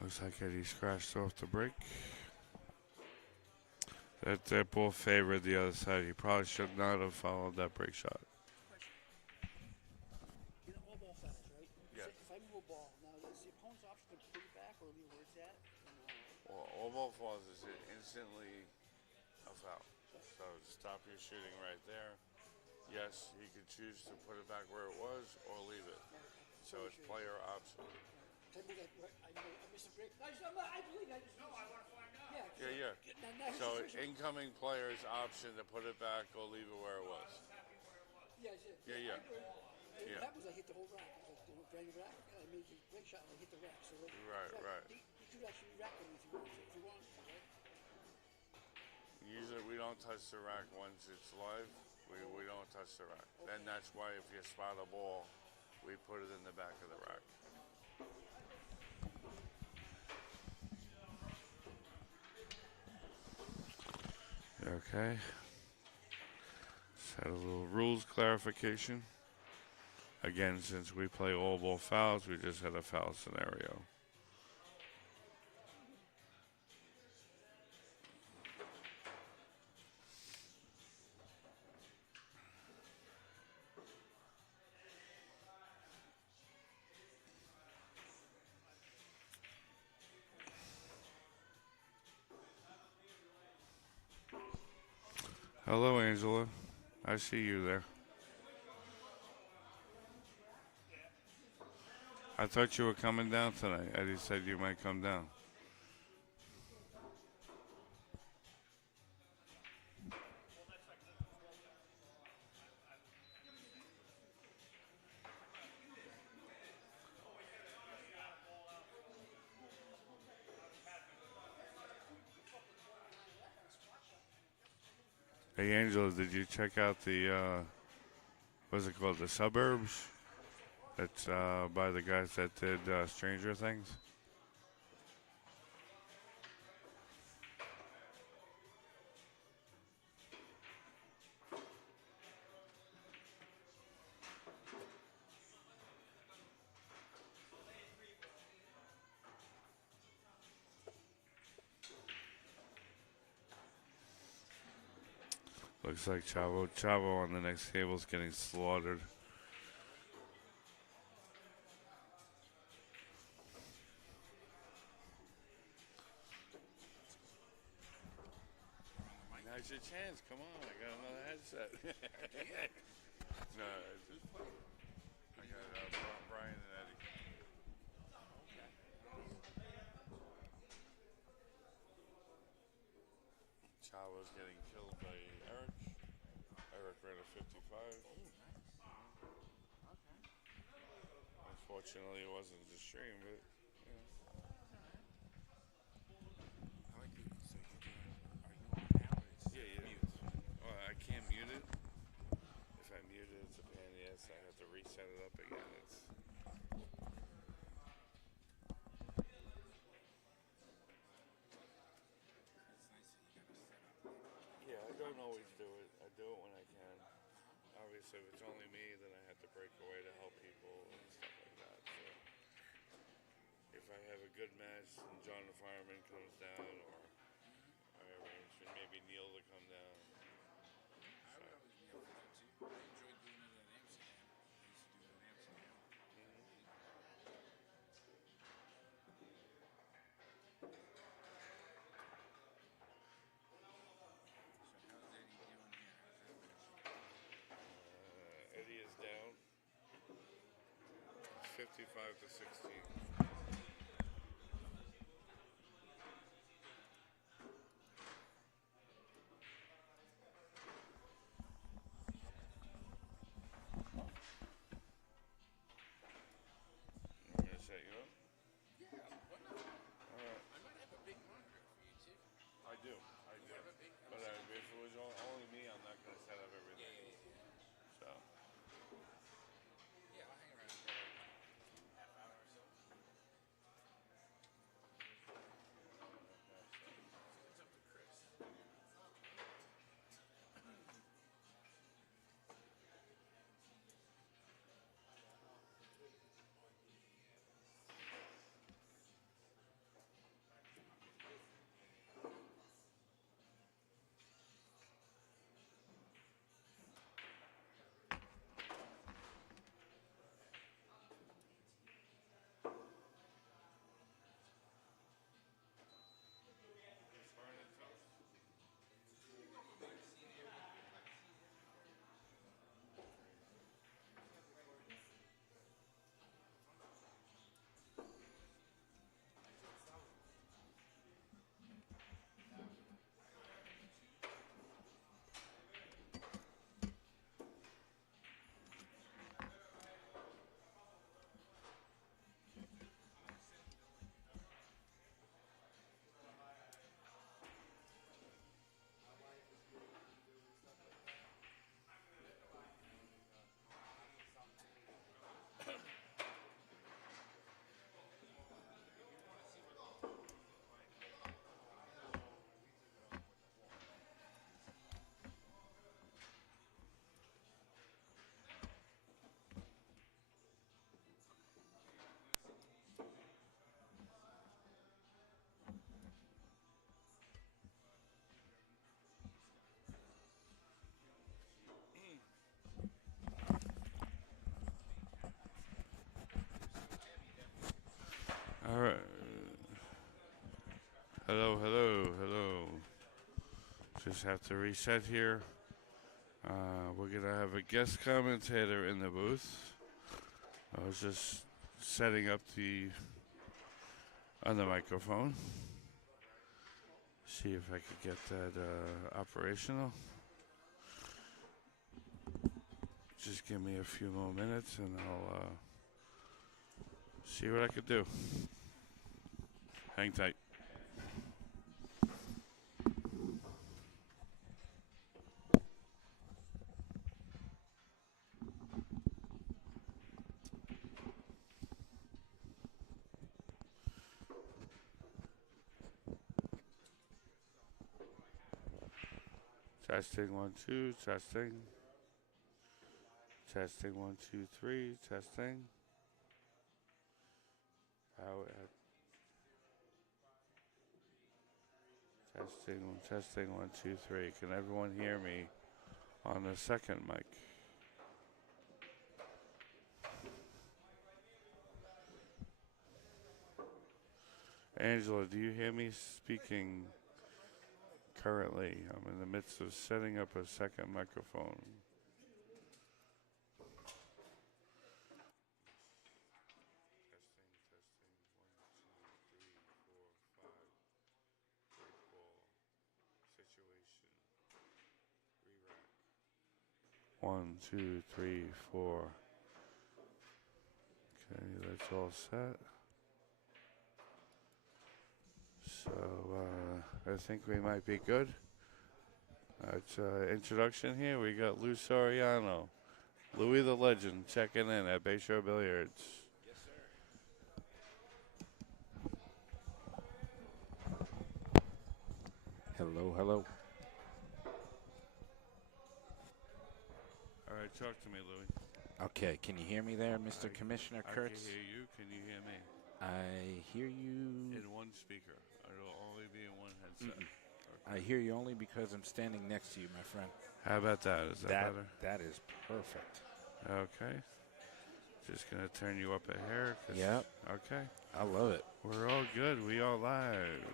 Looks like Eddie scratched off the break. That ball favored the other side. He probably should not have followed that break shot. You know, all ball fouls, right? Yes. If I move a ball, now is the opponent's option to put it back or leave where it's at? Well, all ball falls is instantly a foul. So stop your shooting right there. Yes, he could choose to put it back where it was or leave it. So it's player option. I missed a break. I believe I just. No, I want to find out. Yeah. So incoming player's option to put it back or leave it where it was. Yeah. Yeah. What happens? I hit the whole rack. I was like, brand new rack. I made the break shot and I hit the rack. So Right. You could actually rack them if you want. Right? Usually we don't touch the rack once it's live. We don't touch the rack. Okay. Then that's why if you spot a ball, we put it in the back of the rack. Okay. Just had a little rules clarification. Again, since we play all ball fouls, we just had a foul scenario. Hello, Angela. I see you there. I thought you were coming down tonight. Eddie said you might come down. Hey, Angela, did you check out the, what's it called, the suburbs? That's by the guys that did Stranger Things. Looks like Chavo on the next table is getting slaughtered. Now's your chance. Come on, I got another headset. No, I got Brian and Eddie. Chavo's getting killed by Eric. Eric ran a 55. Unfortunately, it wasn't the stream, but you know. I like it. So are you on now? Or Yeah. Well, I can't mute it. If I mute it, it's a pain in the ass. I have to reset it up again. don't always do it. I do it when I can. Obviously, if it's only me, then I have to break away to help people and stuff like that. So if I have a good match and John the Fireman comes down, or I arrange for maybe Neil to come down. I would always be up for that too. I enjoyed doing it in Amsterdam. I used to do it in Amsterdam. So how's Eddie doing here? How's that match? Eddie is down. 55 to 16. I'm gonna set you up. Yeah, why not? All right. I might have a big monitor for you too. I do. You have a big. But if it was only me, I'm not gonna set up everything. Yeah. So. Yeah, I'll hang around for like a half hour or so. So it's up to Chris. All right. Hello, hello, hello. Just have to reset here. We're gonna have a guest commentator in the booth. I was just setting up the on the microphone. See if I could get that operational. Just give me a few more minutes and I'll see what I could do. Hang tight. Testing 1 2, testing. Testing 1 2 3, testing. Testing 1 2 3. Can everyone hear me on the second mic? Angela, do you hear me speaking currently? I'm in the midst of setting up a second microphone. One, two, three, four. Okay, that's all set. So I think we might be good. It's introduction here. We got Lou Soriano, Louis the Legend, checking in at Bayshore Billiards. Yes, sir. Hello, hello. talk to me, Louis. Okay, can you hear me there, Mr. Commissioner I Kurtz? can hear you. Can you hear me? I hear you. In one speaker. It'll only be in one headset. I hear you only because I'm standing next to you, my friend. How about that? Is that better? That is perfect. Okay. Just going to turn you up a hair. Yep. Okay. I love it. We're all good. We all live.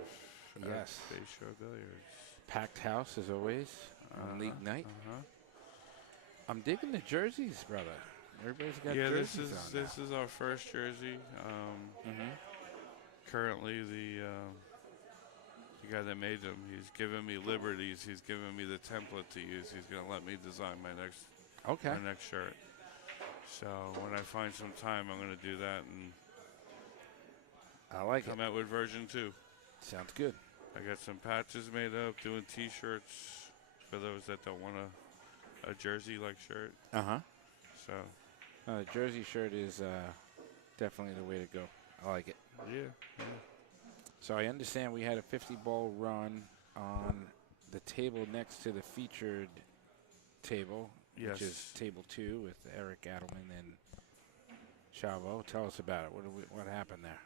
Yes. Bayshore Billiards. Packed house as always on league night. I'm digging the jerseys, brother. Everybody's got jerseys on now. This is our first jersey. Currently, the guy that made them, he's given me liberties. He's given me the template to use. He's going to let me design my next shirt. So when I find some time, I'm going to do that and I like come out with version 2. Sounds good. I got some patches made up, doing T-shirts for those that don't want a jersey-like shirt. So. Jersey shirt is definitely the way to go. I like it. Yeah. So I understand we had a 50-ball run on the table next to the featured table, which is table 2 with Eric Adelman and Chavo. Tell us about it. What happened there?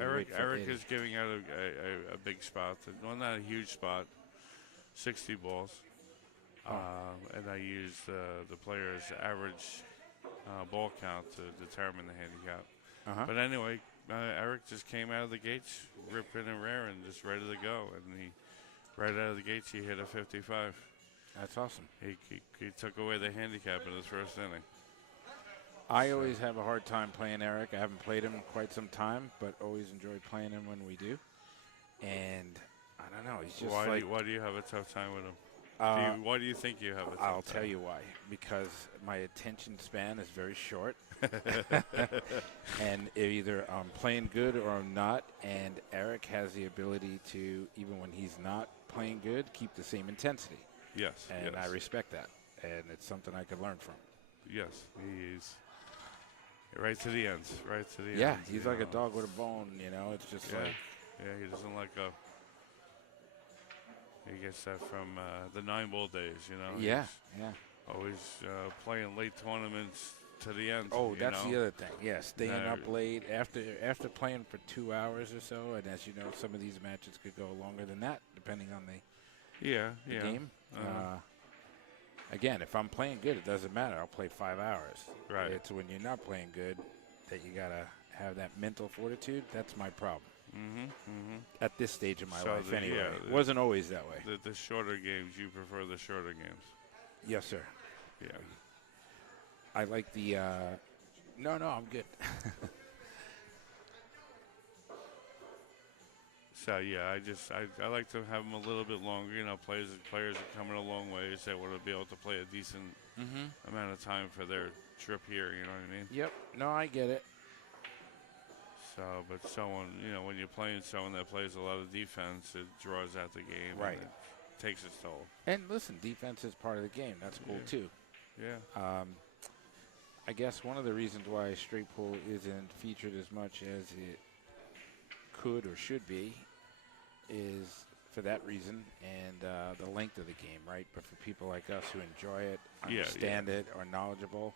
Eric is giving out a big spot. Well, not a huge spot. 60 balls. And I use the player's average ball count to determine the handicap. But anyway, Eric just came out of the gates, ripping and raring, just ready to go. And right out of the gates, he hit a 55. That's awesome. He took away the handicap in his first inning. I always have a hard time playing Eric. I haven't played him in quite some time, but always enjoy playing him when we do. And I don't know, he's just why do you have a tough time with him? Why do you think you have a tough time? I'll tell you why. Because my attention span is very short. And either I'm playing good or I'm not. And Eric has the ability to, even when he's not playing good, keep the same intensity. Yes. And I respect that. And it's something I could learn from. Yes, he's right to the ends. Right to the ends. Yeah, he's like a dog with a bone, you know. It's just like. Yeah, he doesn't let go. He gets that from the 9-ball days, you know. Yeah. Always playing late tournaments to the end. Oh, that's the other thing. Yeah, staying up late after playing for 2 hours or so, and as you know, some of these matches could go longer than that, depending on the game. Again, if I'm playing good, it doesn't matter. I'll play 5 hours. Right. It's when you're not playing good that you gotta have that mental fortitude. That's my problem. At this stage of my life, anyway. It wasn't always that way. The shorter games, you prefer the shorter games? Yes, sir. Yeah. I like the. No, I'm good. So yeah, I like to have them a little bit longer. You know, players are coming a long way. They want to be able to play a decent amount of time for their trip here. You know what I mean? Yep. No, I get it. So, but someone, you know, when you're playing someone that plays a lot of defense, it draws out the game. Right. And it takes its toll. And listen, defense is part of the game. That's cool too. Yeah. I guess one of the reasons why straight pool isn't featured as much as it could or should be is for that reason and the length of the game, right? But for people like us who enjoy it, understand it, are knowledgeable,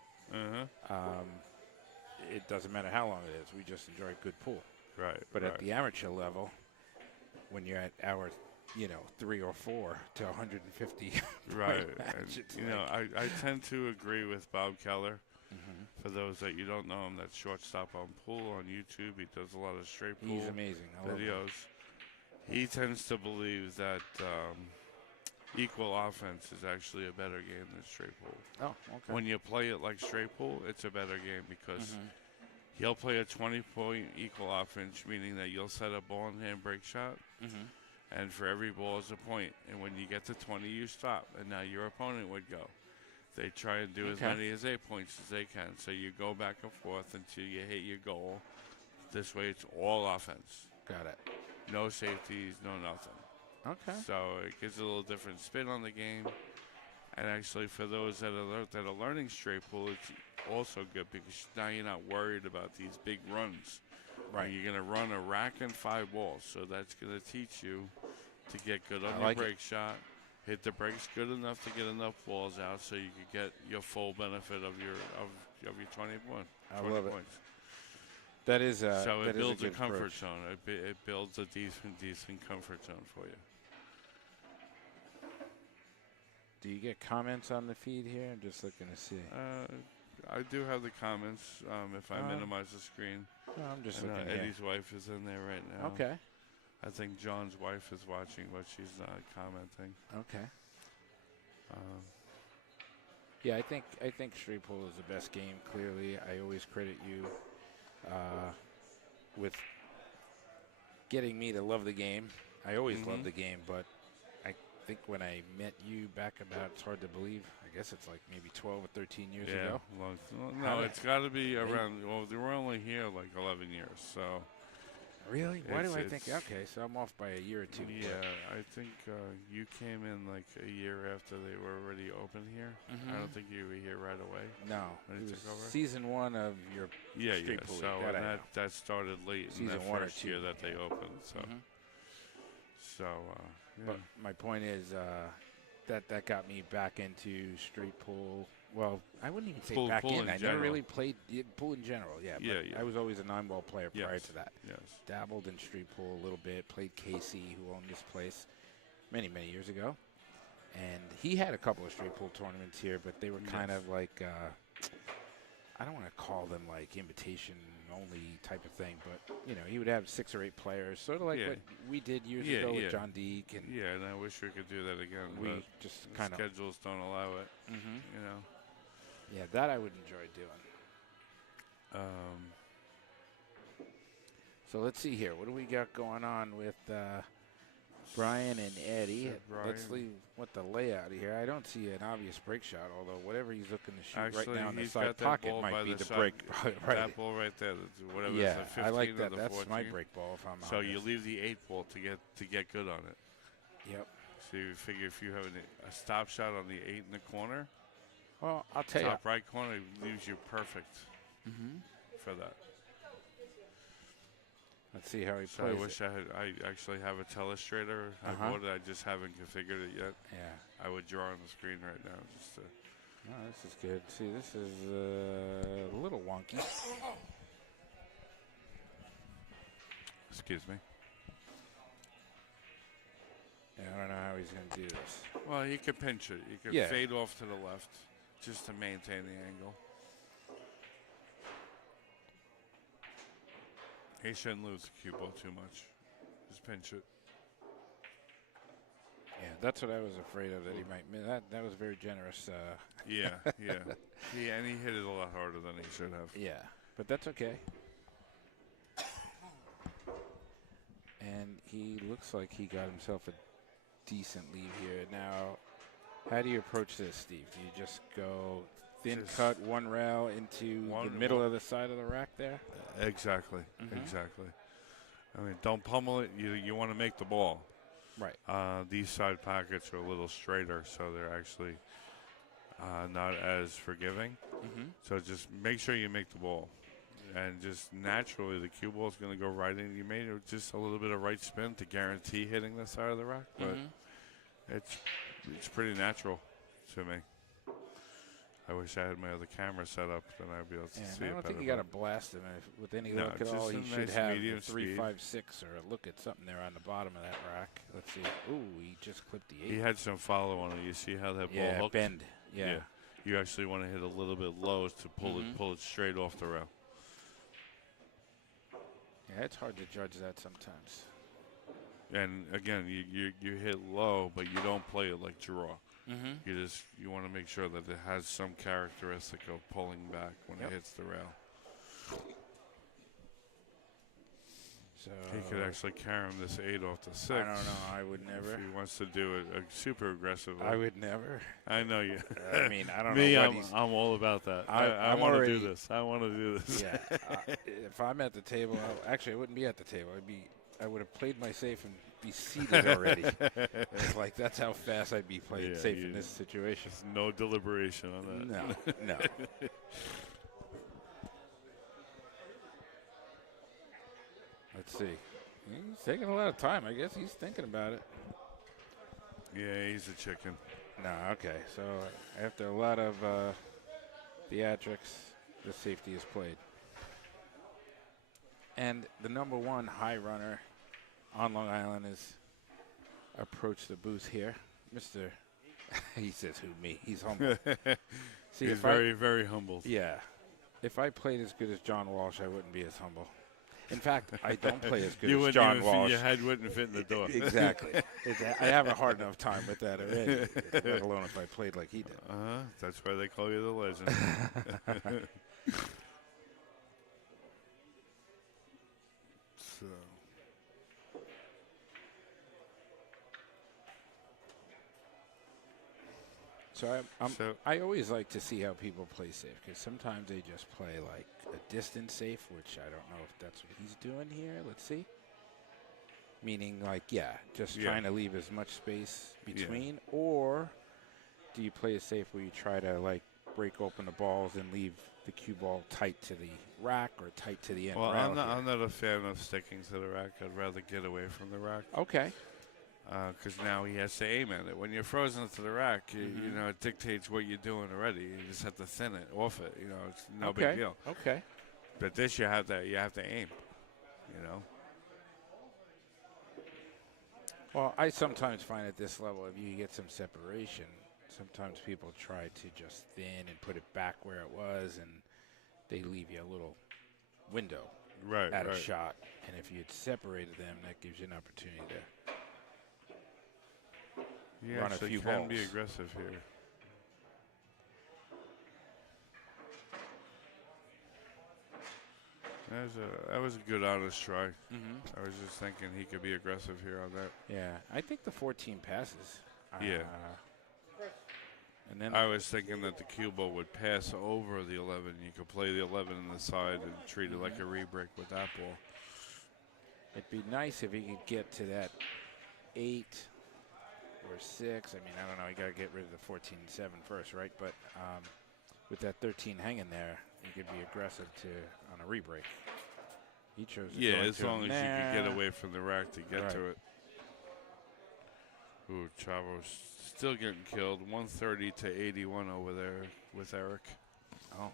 it doesn't matter how long it is. We just enjoy a good pool. Right. But at the amateur level, when you're at hour, 3 or 4 to 150 right. match, and, you know, I tend to agree with Bob Keller. For those that you don't know him, that's shortstop on pool on YouTube. He does a lot of straight pool. He's amazing. I love him. Videos. He tends to believe that equal offense is actually a better game than straight pool. Oh, okay. When you play it like straight pool, it's a better game because he'll play a 20-point equal offense, meaning that you'll set a ball and hand break shot, and for every ball is a point. And when you get to 20, you stop, and now your opponent would go. They try and do as many as 8 points as they can. So you go back and forth until you hit your goal. This way, it's all offense. Got it. No safeties, no nothing. Okay. So it gives a little different spin on the game. And actually, for those that are learning straight pool, it's also good because now you're not worried about these big runs. Right. You're going to run a rack and 5 balls. So that's going to teach you to get good on your break shot. hit the brakes good enough to get enough balls out so you could get your full benefit of your 21. I 20 love it. points. That is So that it is builds a good comfort approach. zone. It builds a decent comfort zone for you. Do you get comments on the feed here? I'm just looking to see. I do have the comments if I minimize the screen. No, I'm just And, looking here. Eddie's wife is in there right now. Okay. I think John's wife is watching, but she's not commenting. Okay. Yeah, I think straight pool is the best game. Clearly, I always credit you with getting me to love the game. I always love the game, but I think when I met you back about, it's hard to believe, I guess it's like maybe 12 or 13 years ago. No, it's got to be around. Well, they were only here like 11 years, so. Really? Why do I It's- think? Okay, so I'm off by a year or two. Yeah, I think you came in like a year after they were already open here. I don't think you were here right away. No, When it it was took over? season 1 of your Yeah, street yeah. pool. So That I know. that started late Season in that 1 or first 2. year that they opened. So, yeah. But my point is that got me back into street pool. Well, I wouldn't even say Pool- back pool in. in I never general. really played pool in general. Yeah, Yeah, but yeah. I was always a 9-ball player prior Yes. to that. Yes. Dabbled in street pool a little bit. Played Casey, who owned this place many years ago, and he had a couple of street pool tournaments here, but they were kind of like I don't want to call them like invitation only type of thing, but he would have 6 or 8 players, sort of like Yeah. what we did years Yeah, ago yeah. with John Deek, and Yeah, and I wish we could do that again. we but just the kind of schedules don't allow it. You know. yeah, that I would enjoy doing. So let's see here. What do we got going on with Brian and Eddie? So Let's Brian- leave what the layout here. I don't see an obvious break shot, although whatever he's looking to shoot Actually, right now in the he's side got that pocket ball might by be the the side. break. right. That ball right there, whatever. Yeah, it's the 15 I like or that. the That's 14. my break ball if I'm So honest. you leave the 8 ball to get good on it. Yep. So you figure if you have a stop shot on the 8 in the corner, Well, I'll tell you. top right corner, it leaves you perfect for that. Let's see how he So I plays wish it. I actually have a telestrator. I bought it. I just haven't configured it yet. Yeah. I would draw on the screen right now just to. No, this is good. See, this is a little wonky. Excuse me. Yeah, I don't know how he's going to do this. Well, you could pinch it. You could Yeah. fade off to the left just to maintain the angle. He shouldn't lose the cue ball too much. Just pinch it. Yeah, that's what I was afraid of, that he might miss. That was very generous. Yeah, yeah. And he hit it a lot harder than he should have. Yeah, but that's okay. And he looks like he got himself a decent lead here. Now, how do you approach this, Steve? Do you just go thin Just cut, one rail into the middle of the side of the rack there? Exactly, exactly. I mean, don't pummel it. You want to make the ball. Right. These side pockets are a little straighter, so they're actually not as forgiving. So just make sure you make the ball. And just naturally, the cue ball is going to go right in. You made it just a little bit of right spin to guarantee hitting the side of the rack, but it's pretty natural to me. I wish I had my other camera set up, then I'd be able to see it I don't better. think you got to blast him. With any No, look at just all, a he should nice have the medium 3.56 or a look at something there on the bottom of that rack. Let's see. Ooh, he just clipped the 8. He had some follow on it. You see how that ball yeah, hooked? bend. Yeah. You actually want to hit a little bit low to pull it straight off the rail. Yeah, it's hard to judge that sometimes. And again, you hit low, but you don't play it like draw. You want to make sure that it has some characteristic of pulling back when it hits the rail. So He could actually carry him this 8 off the 6. I don't know. I would never. If he wants to do it super aggressively. I would never. I know you. I mean, I don't Me, know what he's. I'm all about that. I I'm want to already- do this. I want to do this. Yeah. If I'm at the table, actually, I wouldn't be at the table. I would have played my safe and be seated already. It's like that's how fast I'd be playing Yeah, safe in this situation. No deliberation on that. No. Let's see. He's taking a lot of time. I guess he's thinking about it. Yeah, he's a chicken. No, okay. So after a lot of theatrics, the safety is played. And the number one high runner on Long Island is approached the booth here. Mr. He says, who, me? He's humble. See, He's very, very humble. Yeah. If I played as good as John Walsh, I wouldn't be as humble. In fact, I don't play as good as John Walsh. Your head wouldn't fit in the door. Exactly. I have a hard enough time with that already, let alone if I played like he did. That's why they call you the legend. So I always like to see how people play safe, because sometimes they just play like a distance safe, which I don't know if that's what he's doing here. Let's see. Meaning like, trying to leave as much space between, or do you play a safe where you try to like break open the balls and leave the cue ball tight to the rack or tight to the end? Well, I'm not a fan of sticking to the rack. I'd rather get away from the rack. Okay. Because now he has to aim at it. When you're frozen to the rack, you know, it dictates what you're doing already. You just have to thin it, off it. You know, it's no big deal. Okay. But this, you have to aim. You know. Well, I sometimes find at this level, if you get some separation, sometimes people try to just thin and put it back where it was, and they leave you a little window at a shot. And if you had separated them, that gives you an opportunity to run a few balls. Can be aggressive here. That was a good honest try. I was just thinking he could be aggressive here on that. Yeah, I think the 14 passes. Yeah. And then I was thinking that the cue ball would pass over the 11. You could play the 11 on the side and treat it like a re-break with that ball. It'd be nice if he could get to that 8 or 6. I mean, I don't know. You got to get rid of the 14-7 first, right? But with that 13 hanging there, you could be aggressive on a re-break. He chose to go as long as you can get away from the rack to get to it. Ooh, Chavo's still getting killed. 130 to 81 over there with Eric. Oh.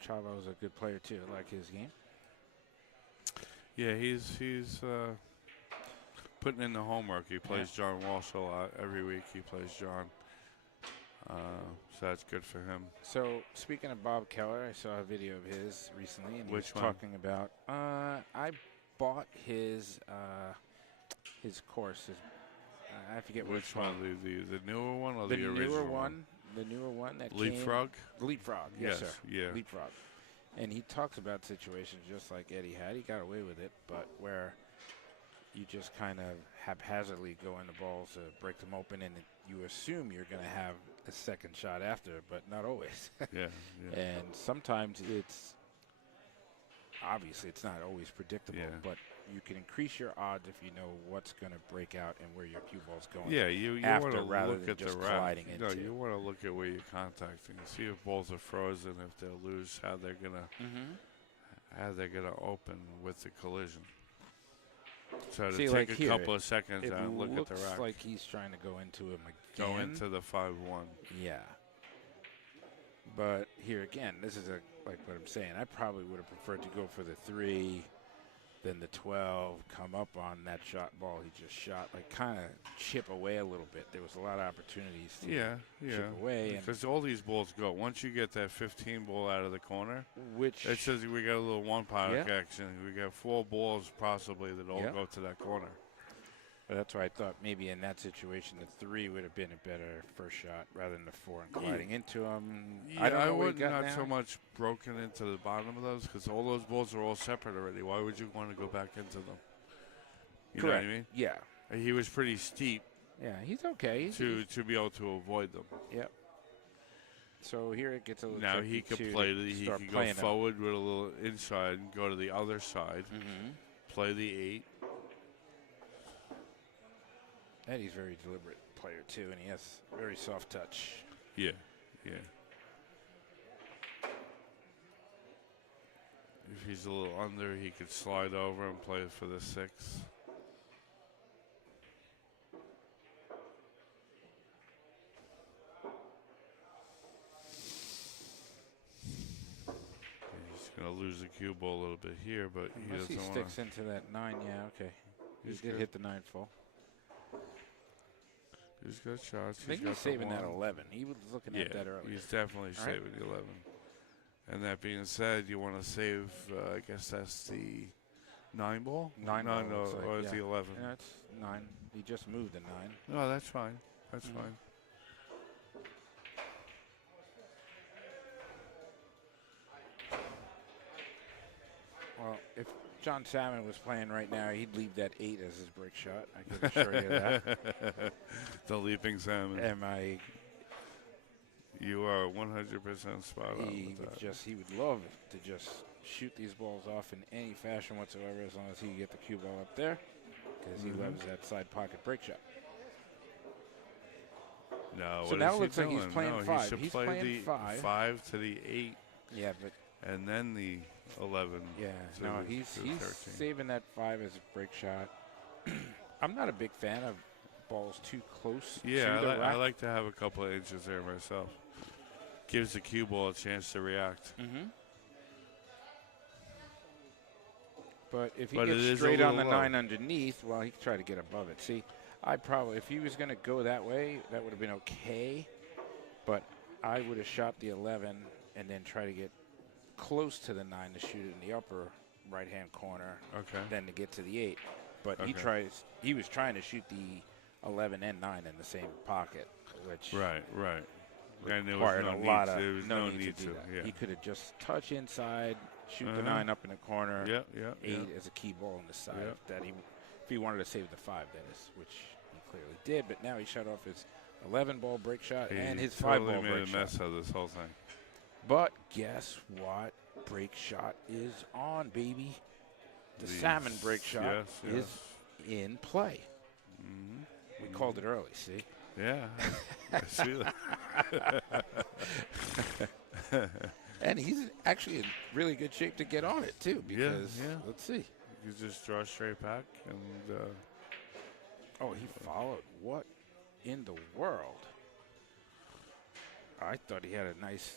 Chavo's a good player too. I like his game. Yeah, he's putting in the homework. He plays John Walsh a lot. Every week he plays John. So that's good for him. So speaking of Bob Keller, I saw a video of his recently, and he was one? talking about. I bought his course. I forget which one. The newer one or the original newer one? The newer one that Leapfrog? Leapfrog, yes, sir. Yeah. Leapfrog. And he talks about situations just like Eddie had. He got away with it, but where you just kind of haphazardly go in the balls to break them open, and you assume you're going to have a second shot after, but not always. Yeah. And sometimes obviously it's not always predictable, but you can increase your odds if you know what's going to break out and where your cue ball's going. Yeah, you want to look at the rack. No, you want to look at where you're contacting, see if balls are frozen, if they're loose, how they're gonna open with the collision. So to take a couple of seconds and look at the rack. It looks like he's trying to go into him again. Go into the 5-1. Yeah. But here again, this is like what I'm saying. I probably would have preferred to go for the 3, then the 12, come up on that shot ball he just shot, like kind of chip away a little bit. There was a lot of opportunities to chip away. Because all these balls go. Once you get that 15 ball out of the corner, which it says we got a little one-pound action. We got 4 balls possibly that all go to that corner. But that's why I thought maybe in that situation the 3 would have been a better first shot rather than the 4 and gliding into him. Yeah, I would not so much broken into the bottom of those because all those balls are all separate already. Why would you want to go back into them? You know what I mean? Yeah. He was pretty steep. Yeah, he's okay. To be able to avoid them. Yep. So here it gets a little. Now he could play. He could go forward with a little inside and go to the other side. Play the 8. And he's a very deliberate player, too, and he has very soft touch. Yeah. If he's a little under, he could slide over and play for the 6. Gonna lose the cue ball a little bit here, but he Unless he doesn't want sticks into that 9, yeah, okay. He He's did good. hit the 9 full. He's got shots. I think got he's saving the that one. 11. He was looking Yeah, at that earlier. he's definitely All right. saving the 11. And that being said, you want to save, I guess that's the 9 ball? 9 no, ball, no, looks like, or it's yeah. the 11. Yeah, it's 9. He just moved the 9. No, that's fine. That's Mhm. fine. Well, if John Salmon was playing right now, he'd leave that 8 as his break shot. I can assure you that. The leaping salmon. Am I? You are 100% spot on He with would that. just—he would love to just shoot these balls off in any fashion whatsoever, as long as he can get the cue ball up there, because he loves that side pocket break shot. No, So what now is it looks he like he's doing? playing no, 5. He should He's play playing the 5. 5 to the 8, Yeah, but and then the 11. yeah, to no, the- he's to the 13. saving that 5 as a break shot. I'm not a big fan of balls too close Yeah, to the I rack. like to have a couple of inches there myself. Gives the cue ball a chance to react. Mm-hmm. But if he But it is a gets straight on the little low. 9 underneath, well, he could try to get above it. See, if he was going to go that way, that would have been okay. But I would have shot the 11 and then try to get close to the 9 to shoot it in the upper right-hand corner, Okay. then to get to the 8. But Okay. he was trying to shoot the 11 and 9 in the same pocket, which Right. And there was required no a need. lot of There was no need to do that. Yeah. He could have just touched inside, shoot the Uh-huh. 9 up in the corner. Yeah. 8 as a key ball on the side. Yeah. That if he wanted to save the 5, that is, which he clearly did. But now he shut off his 11 ball break shot and his 5 totally ball made break a shot. mess of this whole thing. But guess what? Break shot is on, baby. The salmon break shot yes, is in play. Mm-hmm. We called it early. See. Yeah. I see that. And he's actually in really good shape to get on it too. Because yeah. let's see. You just draw straight back and. Oh, he followed. What in the world? I thought he had a nice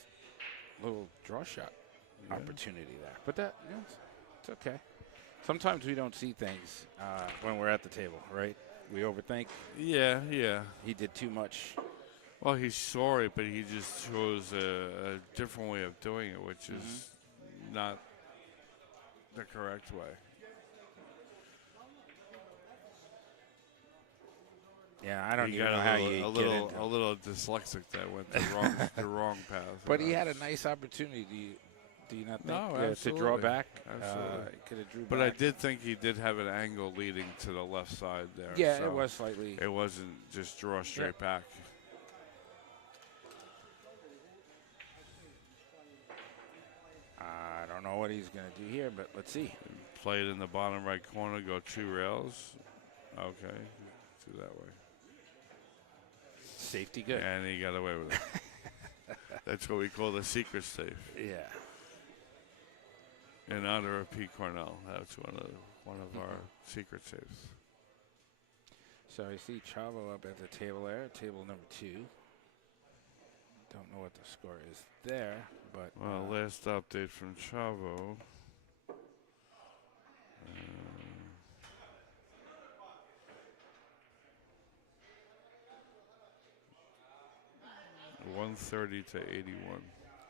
little draw shot opportunity there. But it's okay. Sometimes we don't see things when we're at the table, right? We overthink. Yeah. He did too much. Well, he saw it, but he just chose a different way of doing it, which is not the correct way. Yeah, I don't He even got know how you get into a little dyslexic that went the wrong path. But he had a nice opportunity. Do you not think No, to draw absolutely. back? Absolutely. Could have drew But back. I did think he did have an angle leading to the left side there. Yeah, so it was slightly. It wasn't just draw straight back. I don't know what he's going to do here, but let's see. Play it in the bottom right corner, go 2 rails. Okay, do that way. Safety good. And he got away with it. That's what we call the secret safe. Yeah. In honor of Pete Cornell, that's one of our secret safes. So I see Chavo up at the table there, table number 2. Don't know what the score is there, but Well, last update from Chavo. 130 to 81.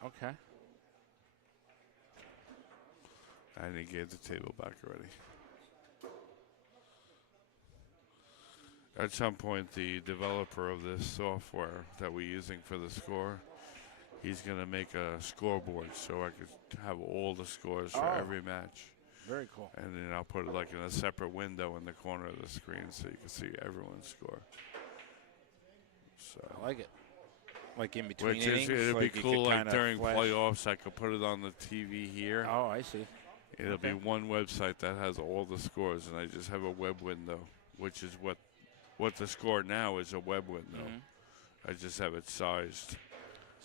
okay. And he gave the table back already. At some point, the developer of this software that we're using for the score, he's going to make a scoreboard so I could have all the scores for every match. Very cool. And then I'll put it like in a separate window in the corner of the screen so you can see everyone's score. So, I like it. Like in between which innings. is, it'd like be you cool could like kinda during flash. playoffs, I could put it on the TV here. Oh, I see. It'll Okay. be one website that has all the scores, and I just have a web window, which is what the score now is, a web window. I just have it sized.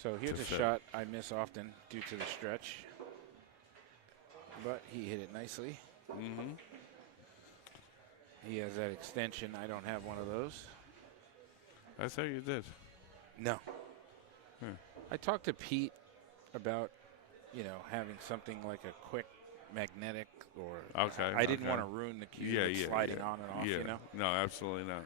So here's to a fit. shot I miss often due to the stretch. But he hit it nicely. Mm-hmm. He has that extension. I don't have one of those. I thought you did. No. I talked to Pete about you know, having something like a quick magnetic or Okay. I didn't okay. want to ruin the cue Yeah, with yeah, sliding yeah. on and off, yeah. you know. No, absolutely not.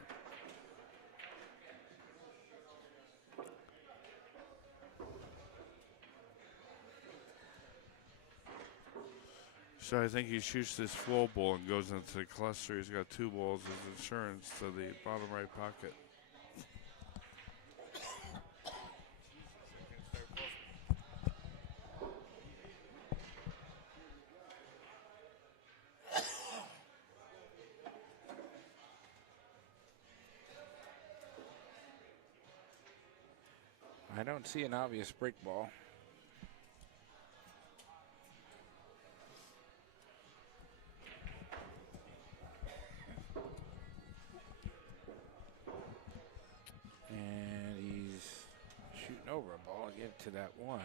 So I think he shoots this full ball and goes into the cluster. He's got 2 balls as insurance to the bottom right pocket. I don't see an obvious break ball. And he's shooting over a ball. I'll give to that one.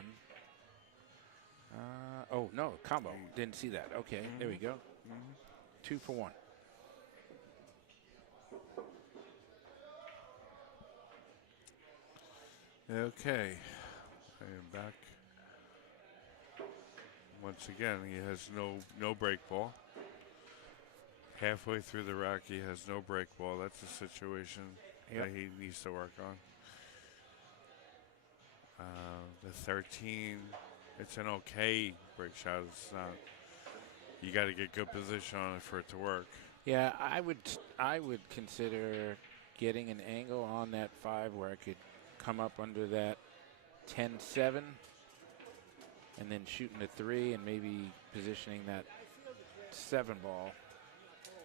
Oh, no, combo. Didn't see that. Okay, there we go. 2 for 1. Okay. I am back. Once again, he has no break ball. Halfway through the rack, he has no break ball. That's a situation that he needs to work on. The 13, it's an okay break shot. It's not. You got to get good position on it for it to work. Yeah, I would consider getting an angle on that 5 where I could come up under that 10-7 and then shooting the 3 and maybe positioning that 7 ball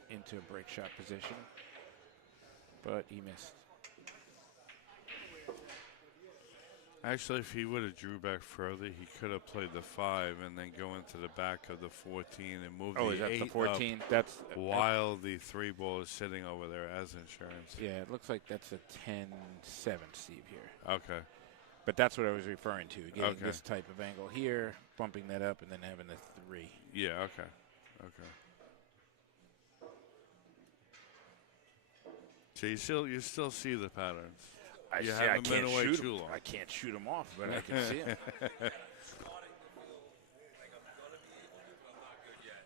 into a break shot position. But he missed. Actually, if he would have drew back further, he could have played the 5 and then go into the back of the 14 and move Oh, the is that 8 the 14? up That's while the 3 ball is sitting over there as insurance. yeah, it looks like that's a 10-7, Steve, here. Okay. But that's what I was referring to, getting Okay. this type of angle here, bumping that up, and then having the 3. Yeah, okay. Okay. So you still see the patterns. I haven't been away shoot too 'em. long. I can't shoot them off, but I can see them.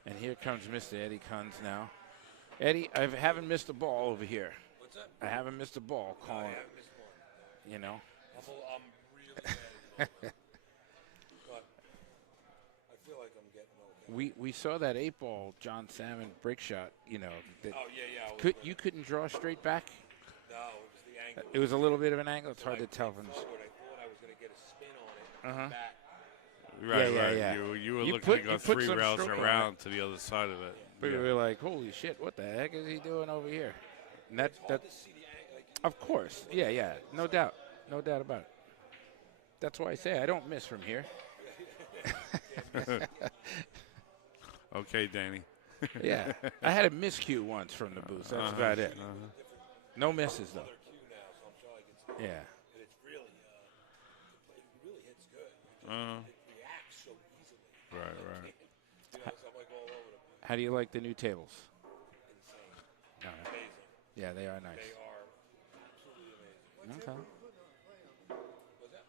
And here comes Mr. Eddie Kunz now. Eddie, I haven't missed a ball over here. What's up? I haven't missed a ball calling. I haven't missed one. You know. I'm really bad at it. But I feel like I'm getting okay. We saw that 8-ball John Salmon break shot. You know. That Oh, yeah. you couldn't draw straight back. No, it was the angle. It was a little bit of an angle. It's hard to tell from this. Forward, I thought I was going to get a spin on it. Back. Right, Yeah, right. yeah. You were You looking put- to go you put 3 some rails stroke on around to the other side of it. But Yeah. we were like, holy shit, what the heck is he doing over here? And that, Hard to see the angle. Like, of course. Yeah. No doubt. No doubt about it. That's why I say I don't miss from here. Okay, Danny. Yeah. I had a miscue once from the booth. That's about it. No misses, though. another cue now, so I'm sure I can see Yeah. it. It's really, it really hits good. It reacts so easily. Right. You know, so I'm like all over the place. How do you like the new tables? Insane. Amazing. Yeah, they are nice. They are absolutely amazing. Okay. What's that?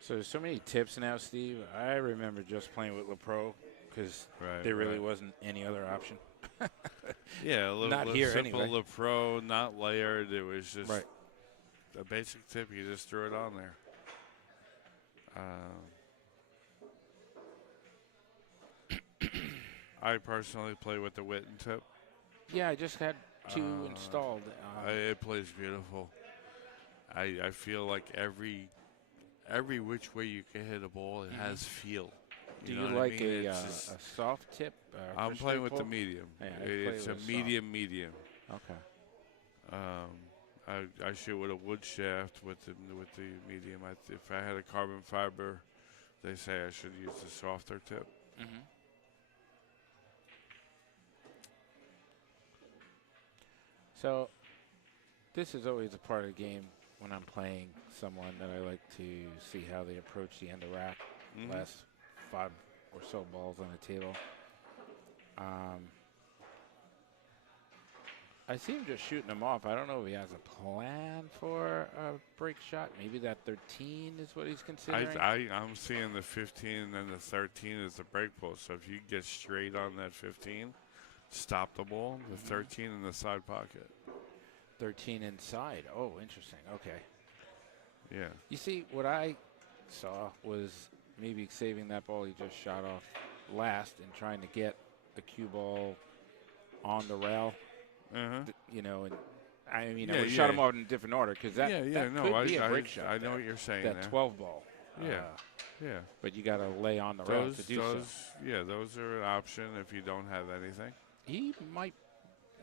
So there's so many tips now, Steve. I remember just playing with LaPro because Right, there really right. wasn't any other option. Yeah, a little, Not little here simple anyway. LaPro, not layered. It was just Right. a basic tip. You just threw it on there. I personally play with the Witten tip. Yeah, I just had 2 installed. It plays beautiful. I feel like every which way you can hit a ball, it has feel. Do know you what I like mean? a It's just- soft tip? I'm for playing straight with the ball? medium. Yeah, I play It's a with soft. medium. Okay. I shoot with a wood shaft with the medium. If I had a carbon fiber, they say I should use the softer tip. Mm-hmm. So, this is always a part of the game when I'm playing someone that I like to see how they approach the end of rack. Last 5 or so balls on the table. I see him just shooting them off. I don't know if he has a plan for a break shot. Maybe that 13 is what he's considering. I'm seeing the 15 and the 13 as the break pull. So if you get straight on that 15, stop the ball. The 13 in the side pocket. 13 inside. Oh, interesting. Okay. Yeah. You see, what I saw was maybe saving that ball he just shot off last and trying to get the cue ball on the rail. You know, and I mean, I would shot him out in a different order because that could be a break shot. I know what you're saying. That there. 12 ball. Yeah. But you got to lay on the rail to do so. Yeah, those are an option if you don't have anything. He might.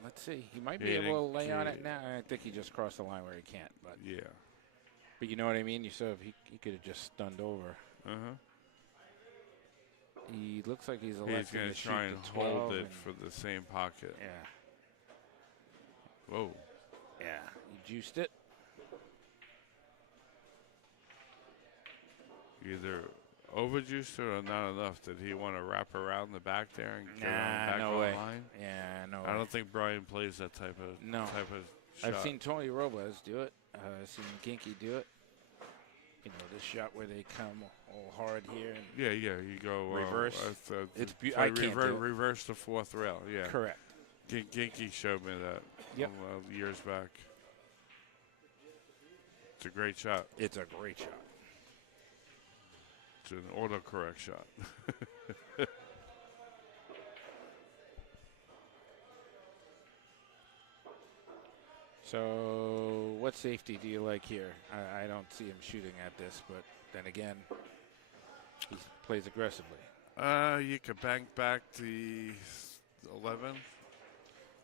Let's see. He might be able to lay on it now. I think he just crossed the line where he can't. But yeah. But you know what I mean? You saw if he could have just stunned over. He looks like he's electing He's going to to try and shoot the 12 hold it for the same pocket. Yeah. Whoa. Yeah. He juiced it. Either overjuiced or not enough. Did he want to wrap around the back there and get back no on way. the line? Yeah, no way. I don't think Brian plays that type of shot. I've seen Tony Robles do it. I've seen Ginky do it. You know, this shot where they come all hard here. And you go reverse. It's I can't do it. Reverse the fourth rail. Yeah, correct. Ginky showed me that years back. It's a great shot. It's a great shot. It's an autocorrect shot. So, what safety do you like here? I don't see him shooting at this, but then again, he plays aggressively. You could bank back the 11,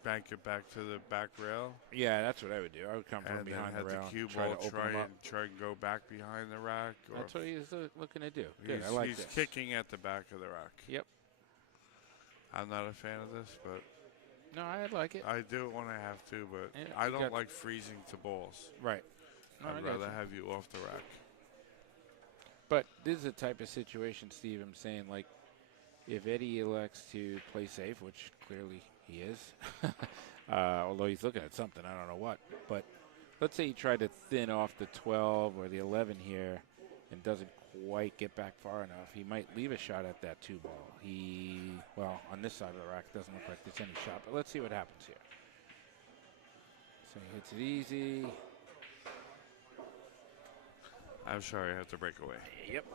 bank it back to the back rail. Yeah, that's what I would do. I would come from behind the rail. And then have the cue ball try and go back behind the rack. That's what he's looking to do. Good, I like he's this. kicking at the back of the rack. Yep. I'm not a fan of this, but no, I like it. I do it when I have to, but I don't like freezing to balls. Right. No, I'd rather have you off the rack. But this is the type of situation, Steve, I'm saying, like, if Eddie elects to play safe, which clearly he is, although he's looking at something, I don't know what, but let's say he tried to thin off the 12 or the 11 here and doesn't quite get back far enough, he might leave a shot at that 2 ball. Well, on this side of the rack, it doesn't look like there's any shot, but let's see what happens here. So he hits it easy. I'm sorry, I have to break away. Yep.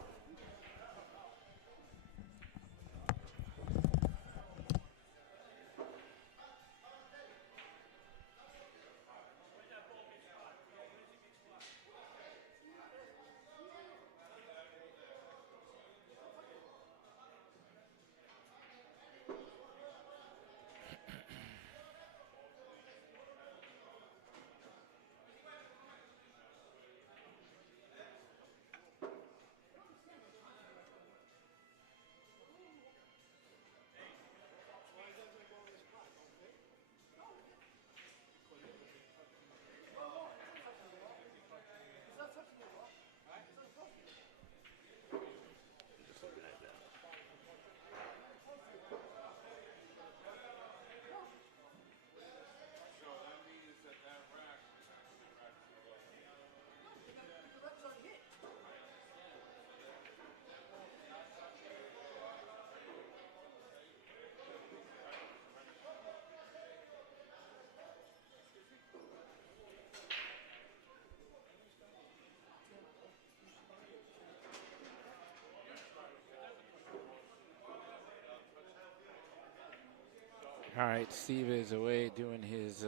All right, Steve is away doing his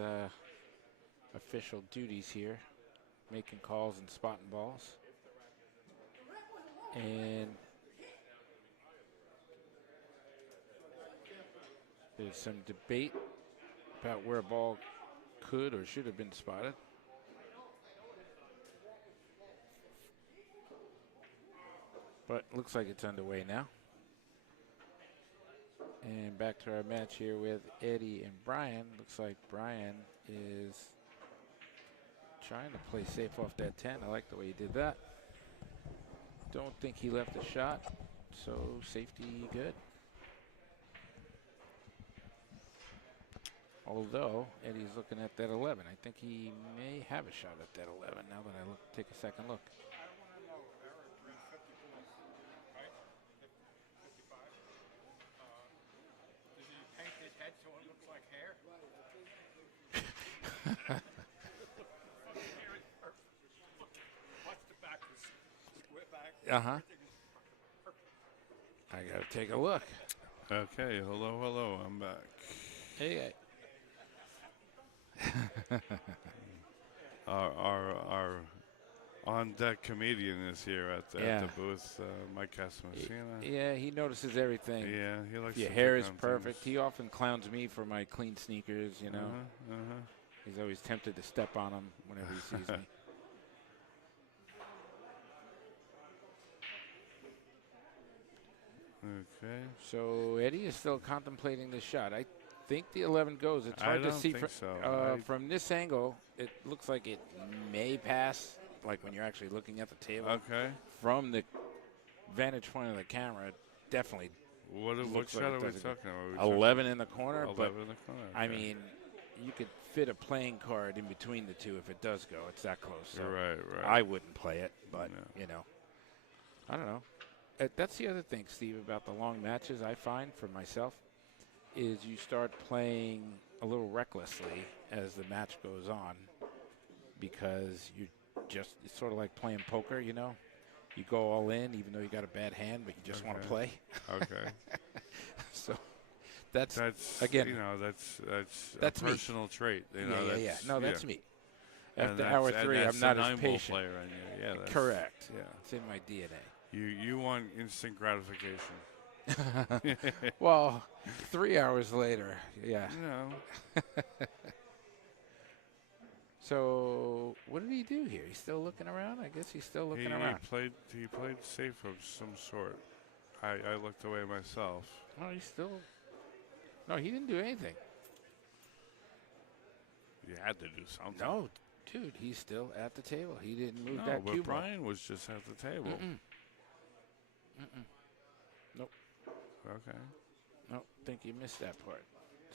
official duties here, making calls and spotting balls. And there's some debate about where a ball could or should have been spotted. But looks like it's underway now. And back to our match here with Eddie and Brian. Looks like Brian is trying to play safe off that 10. I like the way he did that. Don't think he left a shot, so safety good. Although Eddie's looking at that 11. I think he may have a shot at that 11 now that I take a second look. I want to know if Eric brings 50 balls, right? 55. Does he paint his head so it looks like hair? Watch the back, the square back. Uh-huh. Everything is fucking perfect. I got to take a look. Okay, hello, I'm back. Hey, Our on deck comedian is here at the booth, Mike Casamassina. yeah, he notices everything. Yeah, he likes Your to hair pick is on perfect. things. He often clowns me for my clean sneakers, you know. Uh-huh. He's always tempted to step on them whenever he sees me. Okay. So Eddie is still contemplating the shot. I think the 11 goes. It's hard to see from this angle. It looks like it may pass, like when you're actually looking at the table. Okay. From the vantage point of the camera, it definitely. What looks shot like are it we does talking it. about? 11 in the corner. 11 but in the corner. I okay. mean, you could fit a playing card in between the two if it does go. It's that close. So right. I wouldn't play it, but No. you know, I don't know. That's the other thing, Steve, about the long matches I find for myself is you start playing a little recklessly as the match goes on because it's sort of like playing poker, you know. You go all in even though you got a bad hand, but you just want to play. Okay. So that's again, you know, that's a personal trait. You know, No, that's me. And After hour 3, I'm not as patient. Player in you. Yeah, correct. Yeah, it's in my DNA. You want instant gratification. Well, 3 hours later, yeah. No. So what did he do here? He's still looking around? I guess he's still looking around. He played safe of some sort. I looked away myself. Oh, he's still. No, he didn't do anything. You had to do something. No, dude, he's still at the table. He didn't move No, that but cue ball. Brian was just at the table. Nope. Okay. Nope, think you missed that part.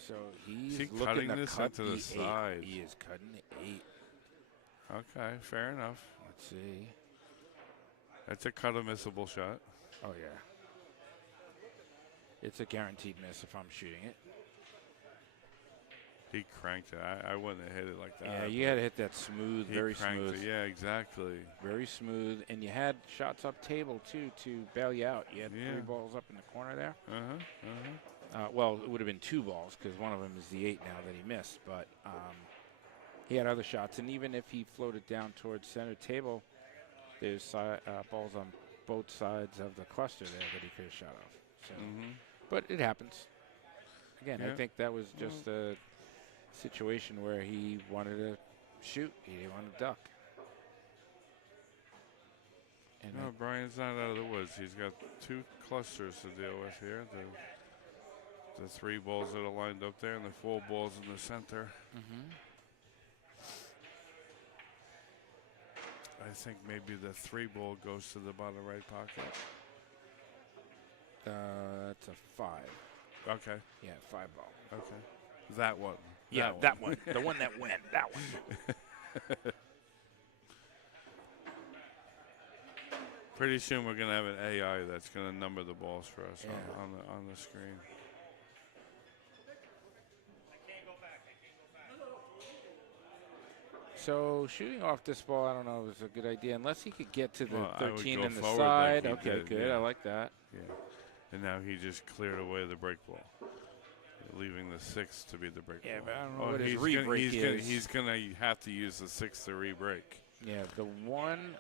So he's he looking cutting to this cut into the side. He is cutting the 8. Okay, fair enough. Let's see. That's a cut-a-missable shot. Oh, yeah. It's a guaranteed miss if I'm shooting it. He cranked it. I wouldn't have hit it like that. Yeah, you got to hit that smooth, very smooth. It. Yeah, exactly. Very smooth. And you had shots up table, too, to bail you out. You had 3 balls up in the corner there. Well, it would have been 2 balls because one of them is the 8 now that he missed. But he had other shots. And even if he floated down towards center table, there's balls on both sides of the cluster there that he could have shot off. So, but it happens. Again, I think that was just a situation where he wanted to shoot. He didn't want to duck. And no, Brian's not out of the woods. He's got 2 clusters to deal with here. The 3 balls that are lined up there and the 4 balls in the center. I think maybe the 3 ball goes to the bottom right pocket. It's a 5. Okay. Yeah, 5 ball. Okay. That one. Yeah, that one. The one that went. That one. Pretty soon we're gonna have an AI that's gonna number the balls for us on the screen. So shooting off this ball, I don't know if it's a good idea unless he could get to the 13 in the forward side. like Okay, did, good. yeah. I like that. Yeah. And now he just cleared away the break ball, leaving the 6 to be the break ball. Yeah, but I don't know what his re-break is. He's gonna have to use the 6 to re-break. Yeah, the one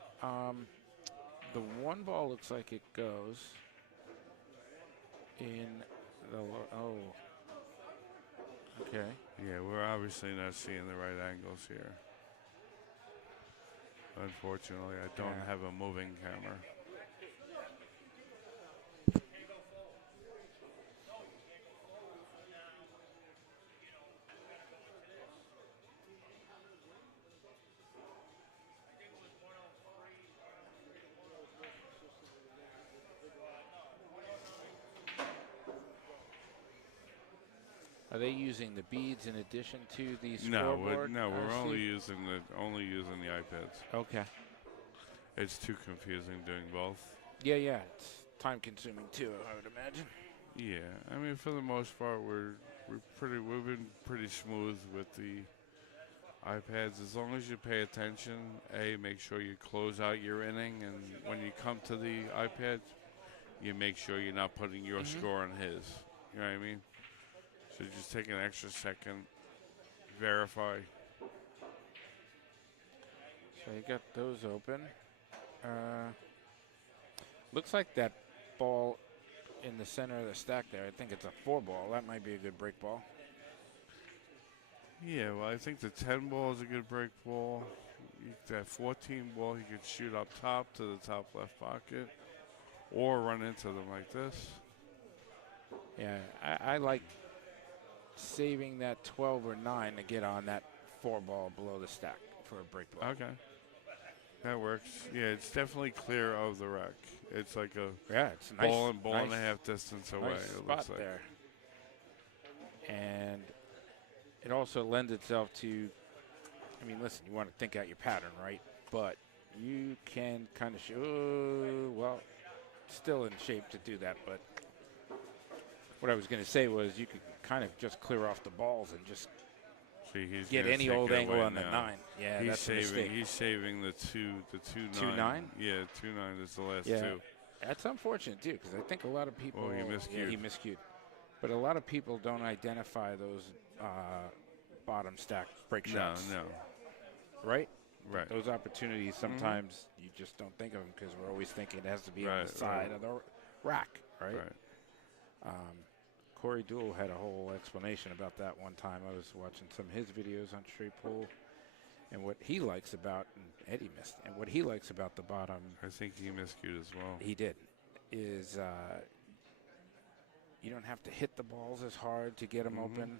ball looks like it goes in the okay. Yeah, we're obviously not seeing the right angles here. Unfortunately, I don't have a moving camera. Are they using the beads in addition to the No, scoreboard? we're only Steve? using the iPads. Okay. It's too confusing doing both. Yeah, yeah. It's time consuming too, I would imagine. Yeah, I mean, for the most part, we've been pretty smooth with the iPads. As long as you pay attention, make sure you close out your inning, and when you come to the iPad, you make sure you're not putting your score on his. You know what I mean? So just take an extra second, verify. So you got those open. Looks like that ball in the center of the stack there, I think it's a 4-ball. That might be a good break ball. Yeah, well, I think the 10 ball is a good break ball. That 14 ball, he could shoot up top to the top left pocket or run into them like this. Yeah, I like saving that 12 or 9 to get on that 4-ball below the stack for a break ball. Okay. That works. Yeah, it's definitely clear of the rack. It's like a it's a ball nice, and a half distance away. nice It spot looks like. there. And it also lends itself to, I mean, listen, you want to think out your pattern, right? But you can kind of show, well, still in shape to do that. But what I was going to say was you could kind of just clear off the balls and just See, he's get gonna any take old it angle away on the now. 9. Yeah, He's that's a mistake. He's saving the 2-9. 2-9? Yeah, 2-9 is the last Yeah. 2. That's unfortunate, too, because I think a lot of people. Oh, he Yeah, miscued. he miscued. But a lot of people don't identify those bottom stack break shots. No. Right? Right. Those opportunities, sometimes you just don't think of them because we're always thinking it has to be on Right, the side of the rack, right? Right. Corey Deuel had a whole explanation about that one time. I was watching some of his videos on straight pool, and what he likes about, and Eddie missed, and what he likes about the bottom, I think he miscued as well. he did, is you don't have to hit the balls as hard to get them open.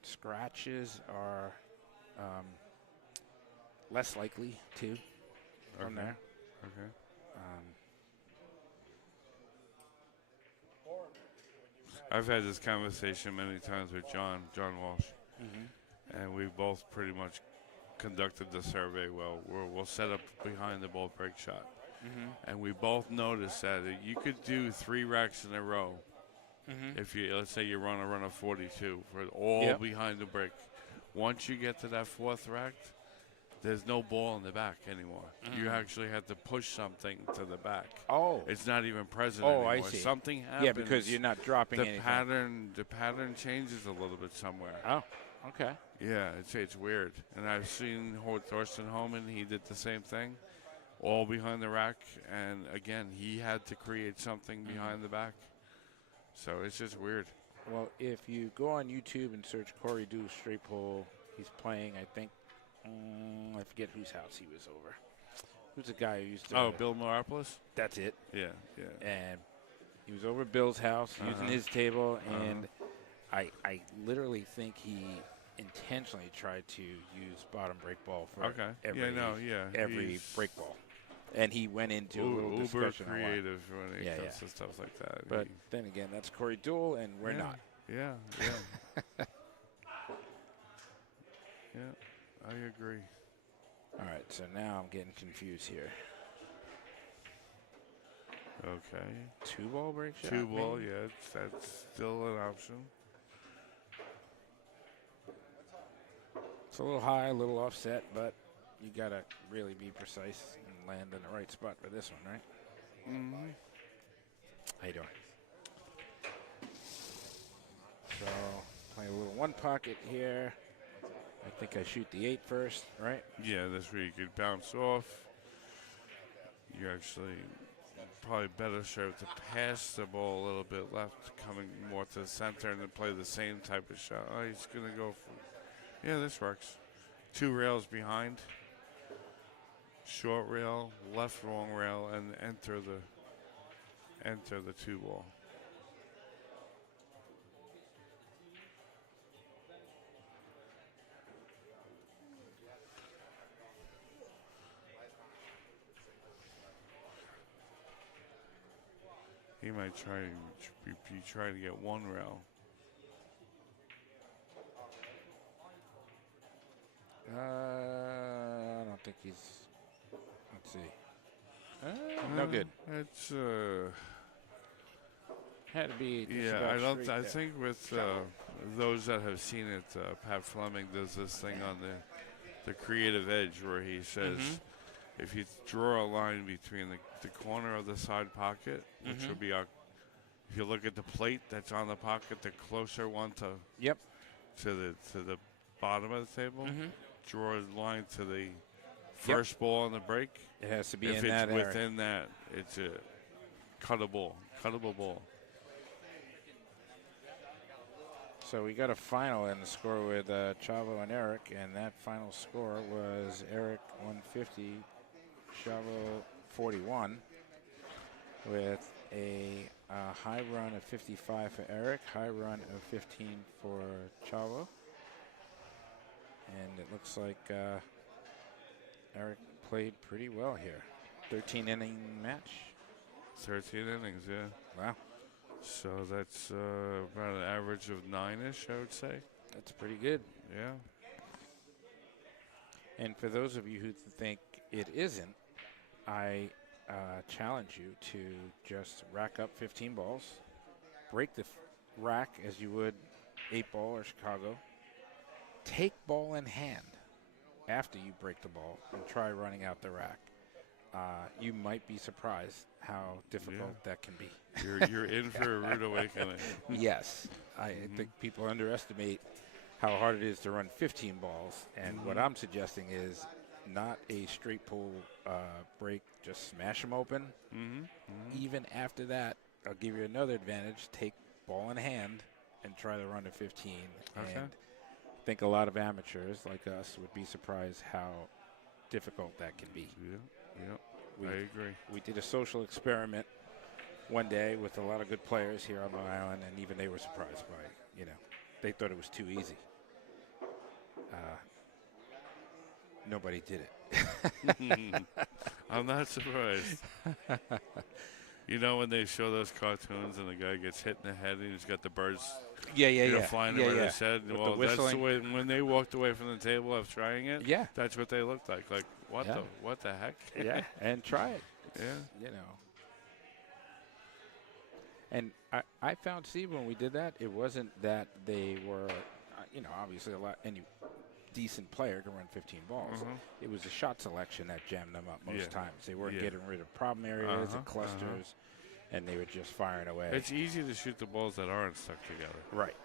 Scratches are less likely too from there. Okay. I've had this conversation many times with John Walsh, and we both pretty much conducted the survey well. We'll set up behind the ball break shot, and we both noticed that you could do 3 racks in a row. If you, let's say you run a 42 for all behind the break. Once you get to that 4th rack, there's no ball in the back anymore. You actually have to push something to the back. Oh. It's not even present Oh, anymore. I see. Something happens. Yeah, because you're not dropping the anything. The pattern changes a little bit somewhere. Oh, okay. Yeah, it's weird. And I've seen Thorsten Homan, he did the same thing, all behind the rack. And again, he had to create something behind the back. So it's just weird. Well, if you go on YouTube and search Corey Deuel straight pool, he's playing, I think, I forget whose house he was over. Who's the guy who used to... Oh, Bill Maropoulos? That's it. Yeah. And he was over at Bill's house using his table, and I literally think he intentionally tried to use bottom break ball for every break ball. And he went into a little discussion uber creative when it comes to stuff like that. But then again, that's Corey Deuel, and we're not. Yeah. Yeah, I agree. All right, so now I'm getting confused here. Okay. 2-ball break shot? 2-ball, maybe? yeah, that's still an option. It's a little high, a little offset, but you got to really be precise and land in the right spot for this one, right? How you doing? So, play a little 1 pocket here. I think I shoot the 8 first, right? Yeah, that's where you could bounce off. You actually probably better serve to pass the ball a little bit left, coming more to the center, and then play the same type of shot. Oh, he's going to go for... Yeah, this works. 2 rails behind. Short rail, left long rail, and enter the 2-ball. He might be trying to get 1 rail. I don't think he's. Let's see. No good. It's Had to be. Just yeah. about I don't. straight I there. think with those that have seen it, Pat Fleming does this thing on the creative edge where he says, if you draw a line between the corner of the side pocket, which would be if you look at the plate that's on the pocket, the closer one Yep. to the bottom of the table, draw a line to the first ball on the break. It has to be If in it's that area. within that, it's a cuttable ball. So we got a final in the score with Chavo and Eric, and that final score was Eric 150, Chavo 41, with a high run of 55 for Eric, high run of 15 for Chavo, and it looks like Eric played pretty well here. 13 inning match. 13 innings, yeah. Wow. So that's about an average of 9-ish, I would say. That's pretty good. Yeah. And for those of you who think it isn't, I challenge you to just rack up 15 balls, break the rack as you would 8-ball or Chicago, take ball in hand after you break the ball and try running out the rack. You might be surprised how difficult that can be. You're in for a rude awakening. Yes. I think people underestimate how hard it is to run 15 balls. And what I'm suggesting is not a straight pull break, just smash them open. Even after that, I'll give you another advantage. Take ball in hand and try to run to 15. Okay. And I think a lot of amateurs like us would be surprised how difficult that can be. I agree. We did a social experiment one day with a lot of good players here on Long Island, and even they were surprised by it. They thought it was too easy. Nobody did it. I'm not surprised. When they show those cartoons and the guy gets hit in the head and he's got the birds flying over his head. With Well, the that's the whistling. way, when they walked away from the table of trying it, Yeah. that's what they looked like. Like, what the heck? Yeah, and try it. Yeah. And I found, Steve, when we did that, it wasn't that they were, obviously any decent player can run 15 balls. It was the shot selection that jammed them up most times. They weren't getting rid of problem areas and clusters, and they were just firing away. It's easy to shoot the balls that aren't stuck together. Right.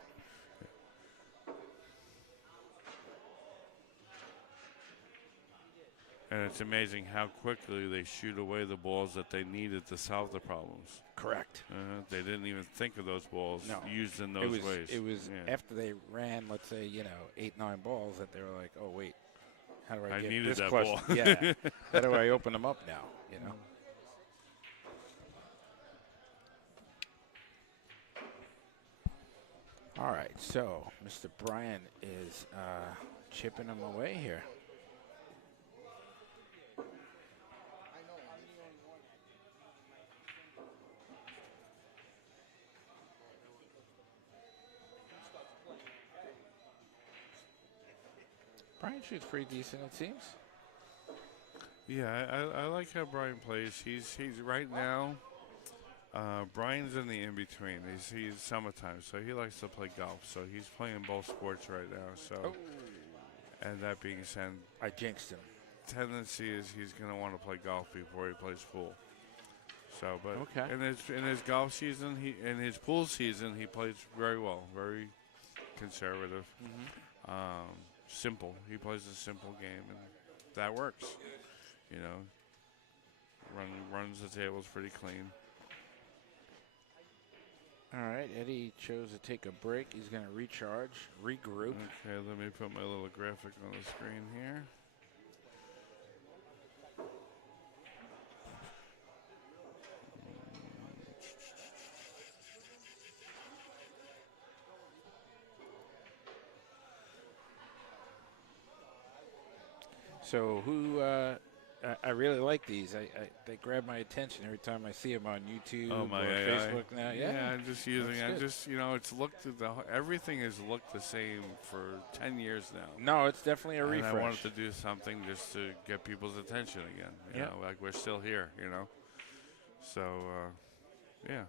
And it's amazing how quickly they shoot away the balls that they needed to solve the problems. Correct. They didn't even think of those balls used in those ways. It was after they ran, let's say, 8, 9 balls that they were like, oh, wait, how do I get needed this that question? ball. Yeah. How do I open them up now, All right, so Mr. Bryan is chipping them away here. Bryan shoots pretty decent, it seems. Yeah, I like how Brian plays. He's right now. Brian's in the in between. He's summertime, so he likes to play golf. So he's playing both sports right now. So, and that being said, I jinxed him. Tendency is he's going to want to play golf before he plays pool. So, but Okay. in his golf season, in his pool season, he plays very well, very conservative. Simple. He plays a simple game, and that works. Runs the tables pretty clean. All right, Eddie chose to take a break. He's going to recharge, regroup. Okay, let me put my little graphic on the screen here. So who I really like these. They grab my attention every time I see them on YouTube Oh, my or AI. Facebook now. Yeah, I'm just using. That's I good. just it's looked at everything has looked the same for 10 years now. No, it's definitely a And refresh. I wanted to do something just to get people's attention again. You Yeah. know, like we're still here. You know, so yeah.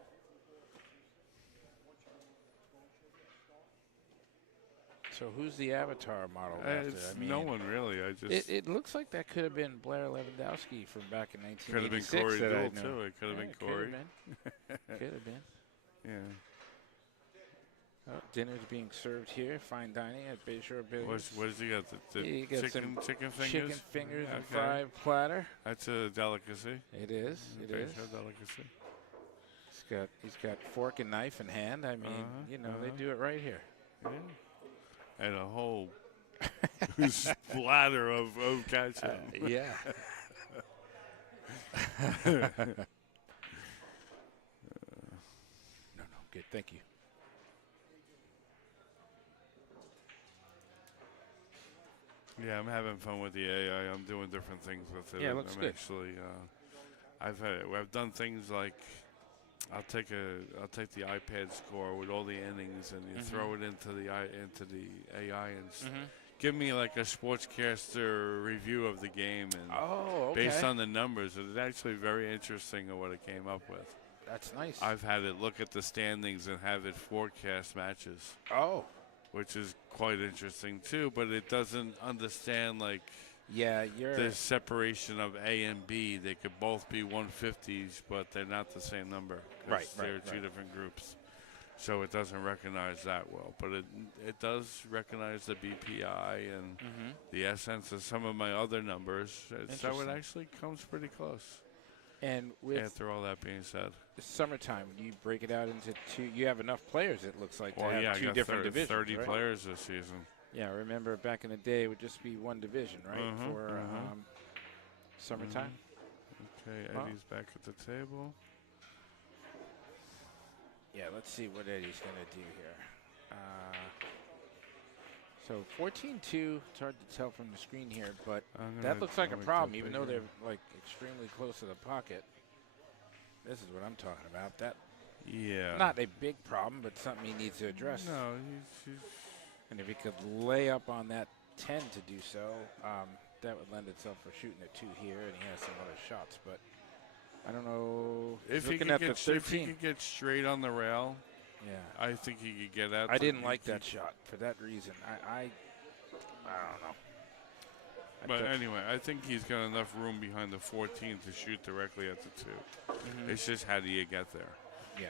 So who's the avatar model after? It's no one really. I just It looks like that could have been Blair Lewandowski from back in 1986. could have been Corey that I Deuel knew. too. It could have been Corey. Could have been. Yeah. Oh, dinner's being served here. Fine dining at Bayshore Billiards. What does he got? The He got chicken fingers. Chicken fingers and Okay. fried platter. That's a delicacy. It is. It is. Bayshore delicacy. He's got fork and knife in hand. I mean, they do it right here. Yeah. And a whole splatter of ketchup. Yeah. No, good. Thank you. Yeah, I'm having fun with the AI. I'm doing different things with it. Yeah, it looks I'm good. Actually, I've done things like I'll take the iPad score with all the innings and you throw it into the AI and give me like a sportscaster review of the game and Oh, okay. based on the numbers. It's actually very interesting of what it came up with. That's nice. I've had it look at the standings and have it forecast matches, Oh. which is quite interesting too. But it doesn't understand like Yeah, the separation of A and B. They could both be 150s, but they're not the same number. 'cause Right, They're right, two right. different groups. So it doesn't recognize that well. But it does recognize the BPI and the essence of some of my other numbers. So it Interesting. actually comes pretty close. And with After all that being said. summertime, you break it out into two. You have enough players, it looks like, to Well, have yeah, I two got different divisions. 30 right? players this season. Yeah, remember back in the day, it would just be one division, right? For summertime. Okay, Wow. Eddie's back at the table. Yeah, let's see what Eddie's going to do here. So 14-2, it's hard to tell from the screen here, but that looks like a problem, even though they're like extremely close to the pocket. This is what I'm talking about. That not a big problem, but something he needs to address. No, he's And if he could lay up on that 10 to do so, that would lend itself for shooting a 2 here, and he has some other shots. But I don't know. if he Looking could at the get if he 13. could get straight on the rail, Yeah. I think he could get out. I didn't like that shot for that reason. I don't know. But anyway, I think he's got enough room behind the 14 to shoot directly at the 2. It's just how do you get there? Yeah.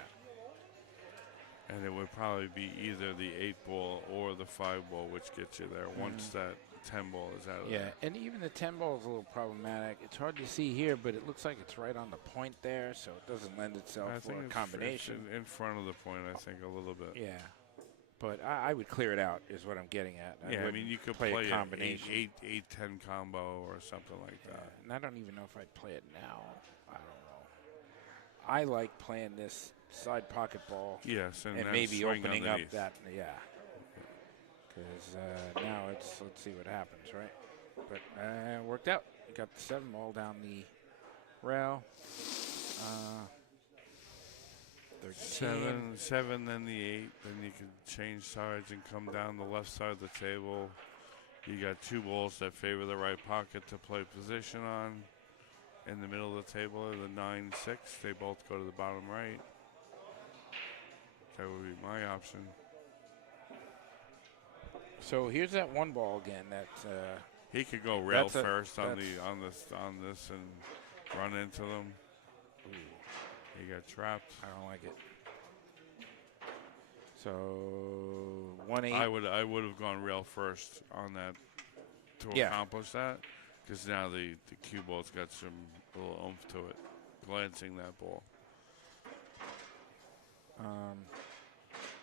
And it would probably be either the 8 ball or the 5 ball, which gets you there once that 10 ball is out of Yeah, there. and even the 10 ball is a little problematic. It's hard to see here, but it looks like it's right on the point there, so it doesn't lend itself I for think a it's combination. in front of the point, I think, a little bit. Yeah. But I would clear it out, is what I'm getting at. Yeah, I mean, wouldn't you could play play a combination. 8-10 combo or something like that. And I don't even know if I'd play it now. I don't know. I like playing this side pocket ball. Yes, and then maybe swing opening underneath. up that, because now let's see what happens, right? But worked out. We got the 7 ball down the rail. 13. 7, then the 8. Then you can change sides and come down the left side of the table. You got 2 balls that favor the right pocket to play position on. In the middle of the table are the 9-6. They both go to the bottom right. That would be my option. So here's that 1 ball again. That He could go rail That's a- first on that's- this and run into them. He got trapped. I don't like it. So 1-8. I would have gone rail first on that to accomplish that, because now the cue ball's got some little oomph to it, glancing that ball.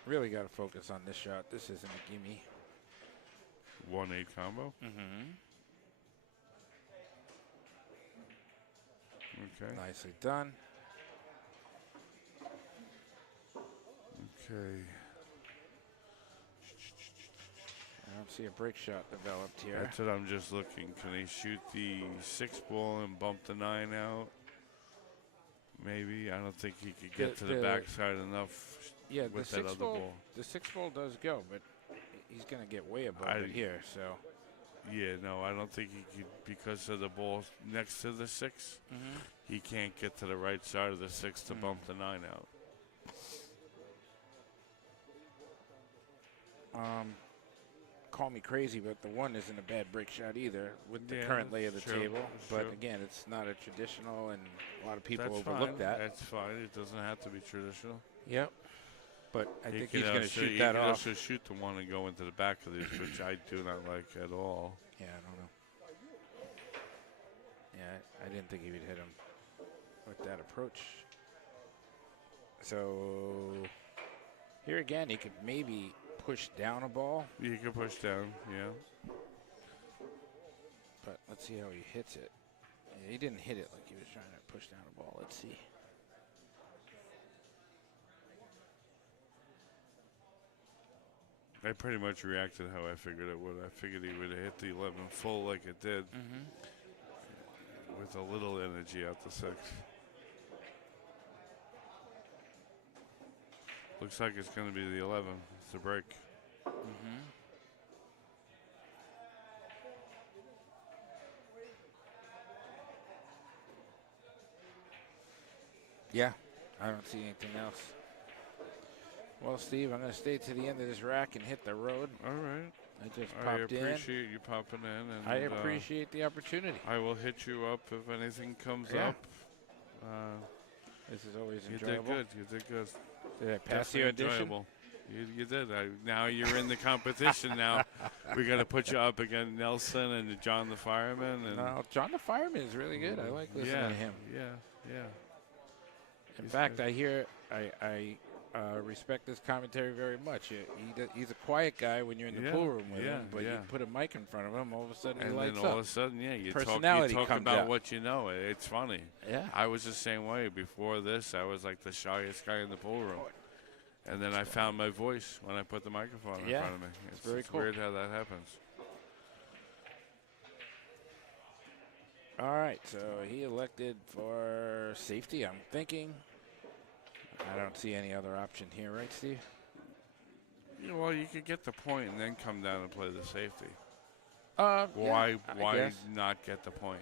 Really got to focus on this shot. This isn't a gimme. 1-8 combo. Okay. Nicely done. Okay. I'm see a break shot developed here. That's what I'm just looking. Can he shoot the 6 ball and bump the 9 out? Maybe. I don't think he could get to the backside enough Yeah, with the that 6 other ball. ball. The 6 ball does go, but he's going to get way above it here. So. Yeah, no, I don't think he could, because of the ball next to the 6. He can't get to the right side of the 6 to bump the 9 out. Call me crazy, but the 1 isn't a bad break shot either with the current lay of the table. But again, it's not a traditional, and a lot of people overlook that. That's fine. It doesn't have to be traditional. Yep. But I think he's can going to shoot that off. He can also shoot the 1 and go into the back of these, which I do not like at all. Yeah, I don't know. Yeah, I didn't think he would hit him with that approach. So here again, he could maybe push down a ball. You can push down, yeah. But let's see how he hits it. Yeah, he didn't hit it like he was trying to push down a ball. Let's see. I pretty much reacted how I figured it would. I figured he would have hit the 11 full like it did, with a little energy out the 6. Looks like it's going to be the 11. It's a break. Yeah, I don't see anything else. Well, Steve, I'm going to stay to the end of this rack and hit the road. All right. I just popped in. I appreciate you popping in. And I appreciate the opportunity. I will hit you up if anything comes up. This is always You enjoyable. did good. You did good. Did I pass the audition? Enjoyable. You did. Now you're in the competition. Now we got to put you up against Nelson and John the Fireman. And No, John the Fireman is really good. I like listening to him. Yeah. In fact, I hear I respect this commentary very much. He's a quiet guy when you're in the pool room with him, but you put a mic in front of him, all of a sudden he lights then all up. of a sudden, you Personality talk comes about out. what you know. It's funny. Yeah. I was the same way. Before this, I was like the shyest guy in the pool room. And then I found my voice when I put the microphone in front of me. It's very cool. Weird how that happens. All right, so he elected for safety, I'm thinking. I don't see any other option here, right, Steve? Yeah, well, you could get the point and then come down and play the safety. Why not get the point?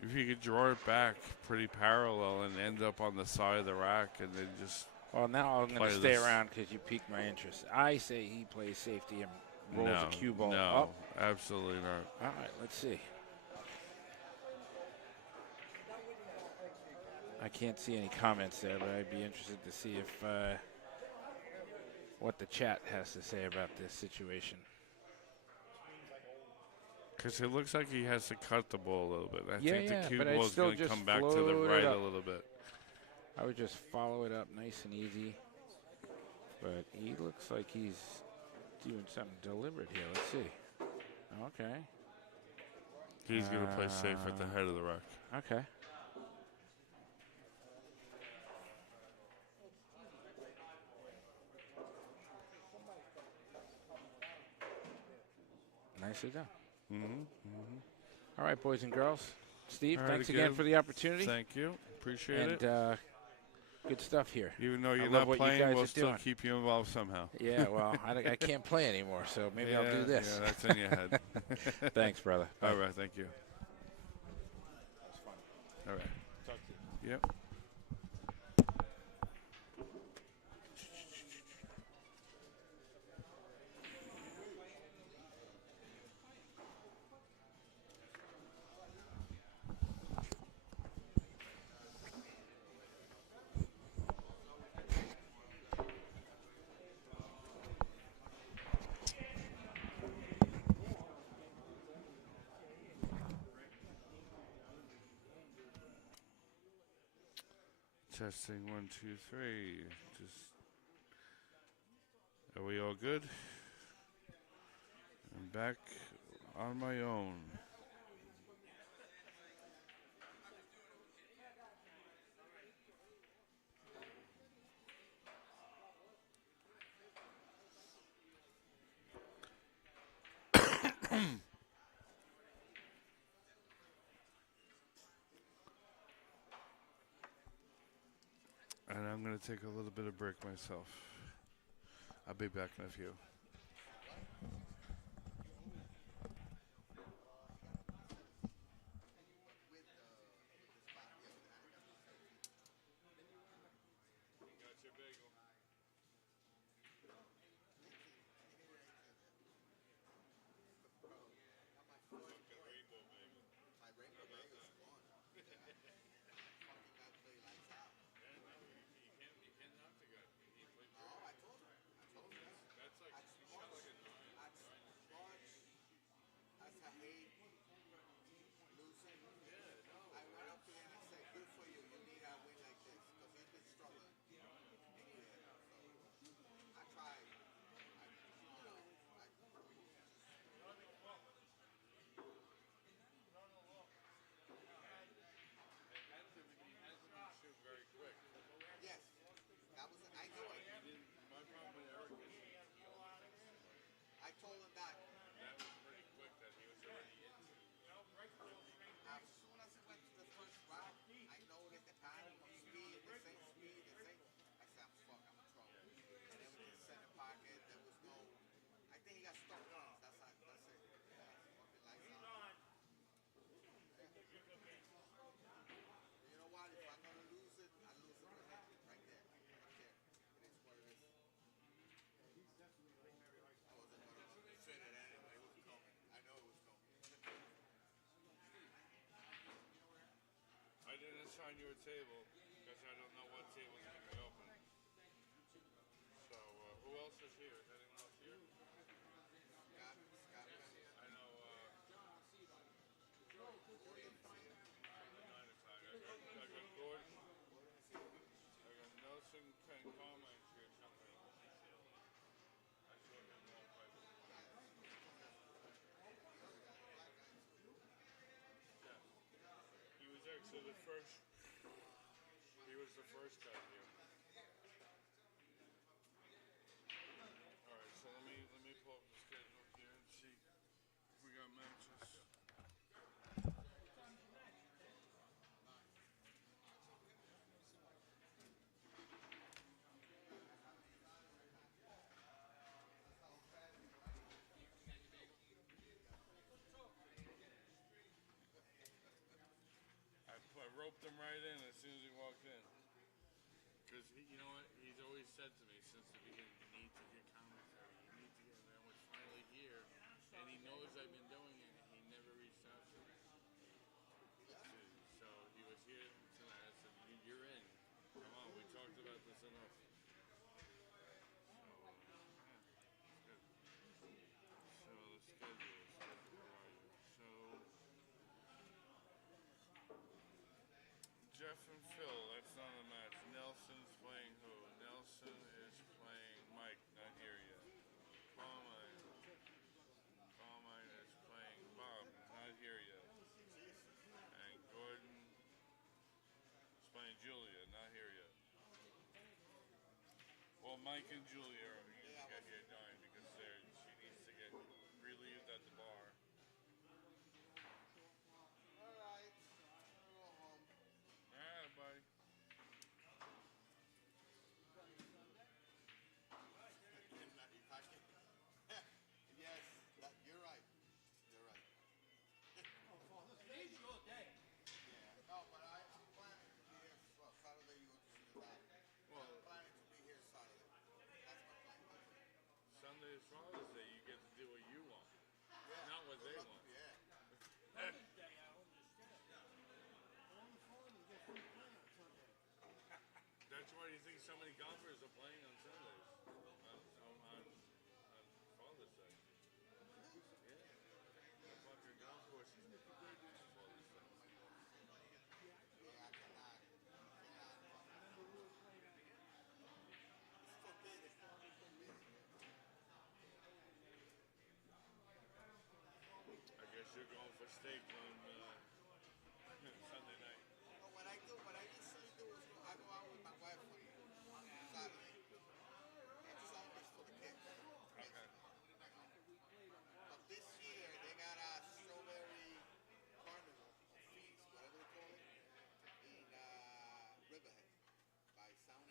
If you could draw it back pretty parallel and end up on the side of the rack and then just Well, now I'm going play to stay this. around because you piqued my interest. I say he plays safety and rolls a cue ball no, up. absolutely not. All right, let's see. I can't see any comments there, but I'd be interested to see if what the chat has to say about this situation. Because it looks like he has to cut the ball a little bit. I think the cue but I'd ball is still going to just come back to the float it right a up. little bit. I would just follow it up nice and easy. But he looks like he's doing something deliberate here. Let's see. Okay. He's going to play safe at the head of the rack. Okay. Nicely done. All right, boys and girls. Steve, All right, thanks again for the opportunity. Thank you. Appreciate it. And good stuff here. Even though you're love not what you playing, guys we'll are still doing. keep you involved somehow. Yeah, well, I can't play anymore, so maybe I'll do this. Yeah, that's in your head. Thanks, brother. All right, thank you. That's fun. All right. Talk to you. Yep. Testing 1, 2, 3. Just are we all good? I'm back on my own. And I'm going to take a little bit of brick myself. I'll be back in a few. Got your bagel. Fucking rainbow bagel. My rainbow bagel is gone. Yeah. Fucking guy play lights out. Yeah, no, you can't knock the guy. He played No, I told him. I told him. That's like, As he shot much, like a 9. as much as I hate losing, I went up to him and said, good for you. You need a win like this. Because he's been struggling. Anyway, so I tried. Shoot very quick. Yes. That was, I knew it. My problem with Eric is I told him that. that was pretty quick that he was already into. As soon as he went to the first round, I noticed the time, speed, the same speed, the same. I said, fuck, I'm in trouble. And everything center pocket, there was no. I think he got stuck once. That's it. Yeah, fucking lights out. You know what? If I'm gonna lose it, I lose it with him right there. I don't care. It is what it is. I wasn't gonna fit it anyway. It was coming. I know it was coming. I didn't assign you a table because I don't know what table's going to be open. So, who else is here? Is anyone else here? Scott, I know, 9 o'clock. I got Gordon. I got Nelson Ken Carmine here somewhere. I saw him walk by. Yeah. He was actually the first. He was the first guy here. All right, so let me pull up the schedule here and see if we got matches. I roped him right in as soon as he walked in. Because, you know what, he's always said to me since the beginning, you need to get commentary, you need to get, and I was finally here, and he knows I've been doing it, and he never reached out to me. So he was here tonight, I said, you're in, come on, we talked about this enough. So, yeah, good. So the schedule, where are you? So, Jeff and Phil, that's not a match. Nelson's playing who? Nelson is playing Mike, not here yet. Carmine is playing Bob, not here yet. And Gordon is playing Julia, not here yet. Well, Mike and Julia are going to get here dying because she needs to get relieved at the bar. All right. I'll go home. Alright, buddy. If I can. Yes, you're right. You're right. Today's your day. Yeah. No, but I'm planning to be here. Well, Saturday you go to see the dad. Well, I'm planning to be here Saturday. That's my plan. Sunday is Father's Day. You get to do what you want, Yeah. not what they want. Yeah. Mother's Day, I understand. Go on the phone and get free play on Sunday. That's why you think so many golfers are playing on Sundays, on Father's Day. Yeah. The fucking golf courses on Father's Day. Yeah, I cannot. It's forbidden. I guess you're going for steak on Sunday night. But what I usually do is I go out with my wife on Saturday. And Sunday's for the kids. Okay. But this year they got a strawberry carnival, or feast, whatever they call it, in Riverhead by Sound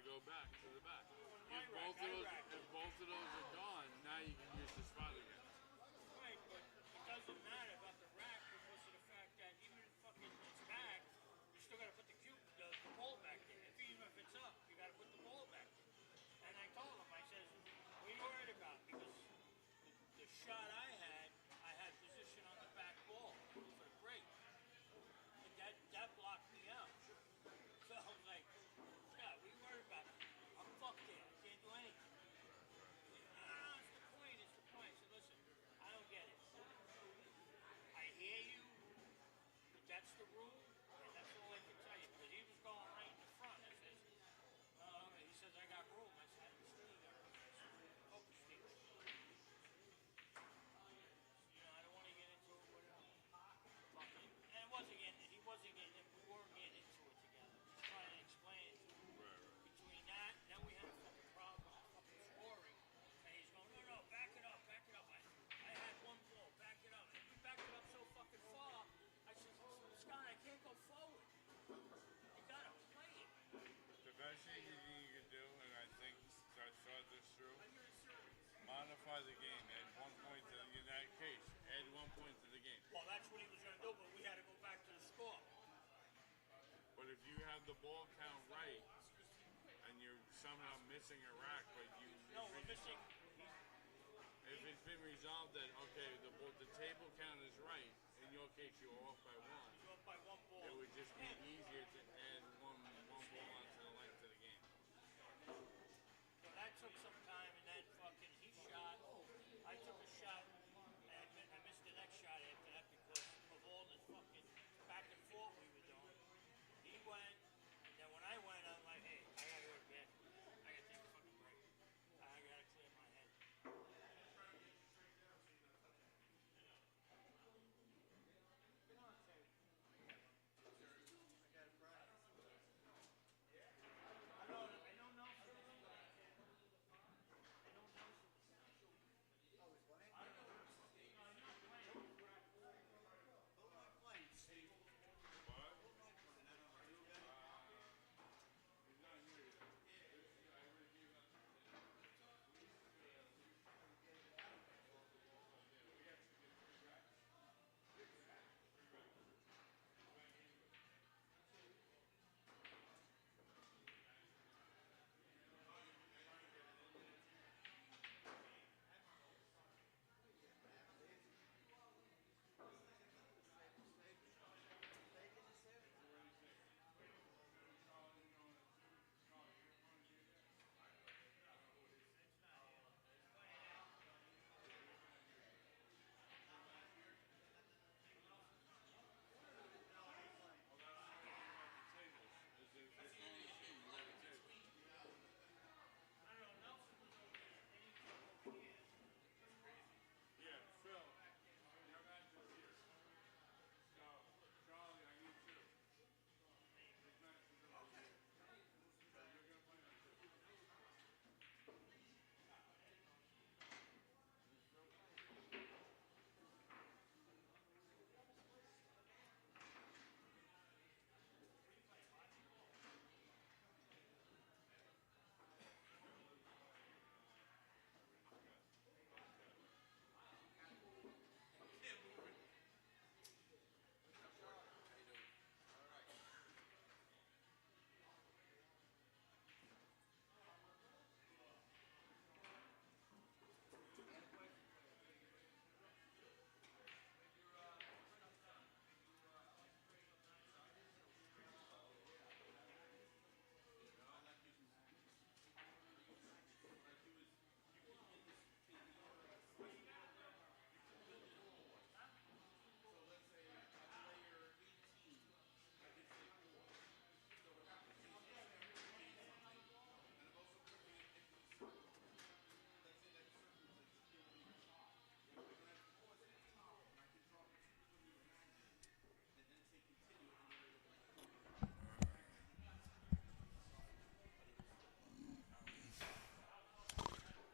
to go back to the back. My rack, If both of those are gone, now you can use the spot again. Right, but it doesn't matter about the rack because of the fact that even if fucking it's back, you still gotta put the ball back there. Even if it's up, you gotta put the ball back there. And I told him, I says, what are you worried about? Because the shot I had position on the back ball for the break. And that blocked me out. So I was like, yeah, what are you worried about? I'm fucked there. I can't do anything. No, it's the point. It's the point. So listen, I don't get it. I hear you, but that's the rule, and that's all I can tell you. Because he was going right in the front. I says, he says, I got room. I said, I understand you got room. I said, focus, Steve. I don't want to get into it with him. Fucking, and he wasn't getting it. We weren't getting into it together. Just trying to explain it to him. Between that, then we had a fucking problem with fucking scoring. And he's going, no, back it up, back it up. I had one ball, back it up. And we backed it up so fucking far. I said, Scott, I can't go forward. You gotta play it. The best thing you can do, and I think I thought this through, modify the game. Add 1 point to in that case. Add 1 point to the game. Well, that's what he was gonna do, but we had to go back to the score. But if you have the ball count right, and you're somehow missing a rack, but No, we're missing. if it's been resolved that okay, the table count is right, in your case you're off by 1. You're up by 1 ball. It would just be easier to add one ball onto the length of the game. So that took some time, and then fucking he shot. I took a shot, and I missed the next shot after that because of all this fucking back and forth we were doing. He went, and then when I went, I'm like, hey, I gotta go to bed. I gotta take a fucking break. I gotta clear my head.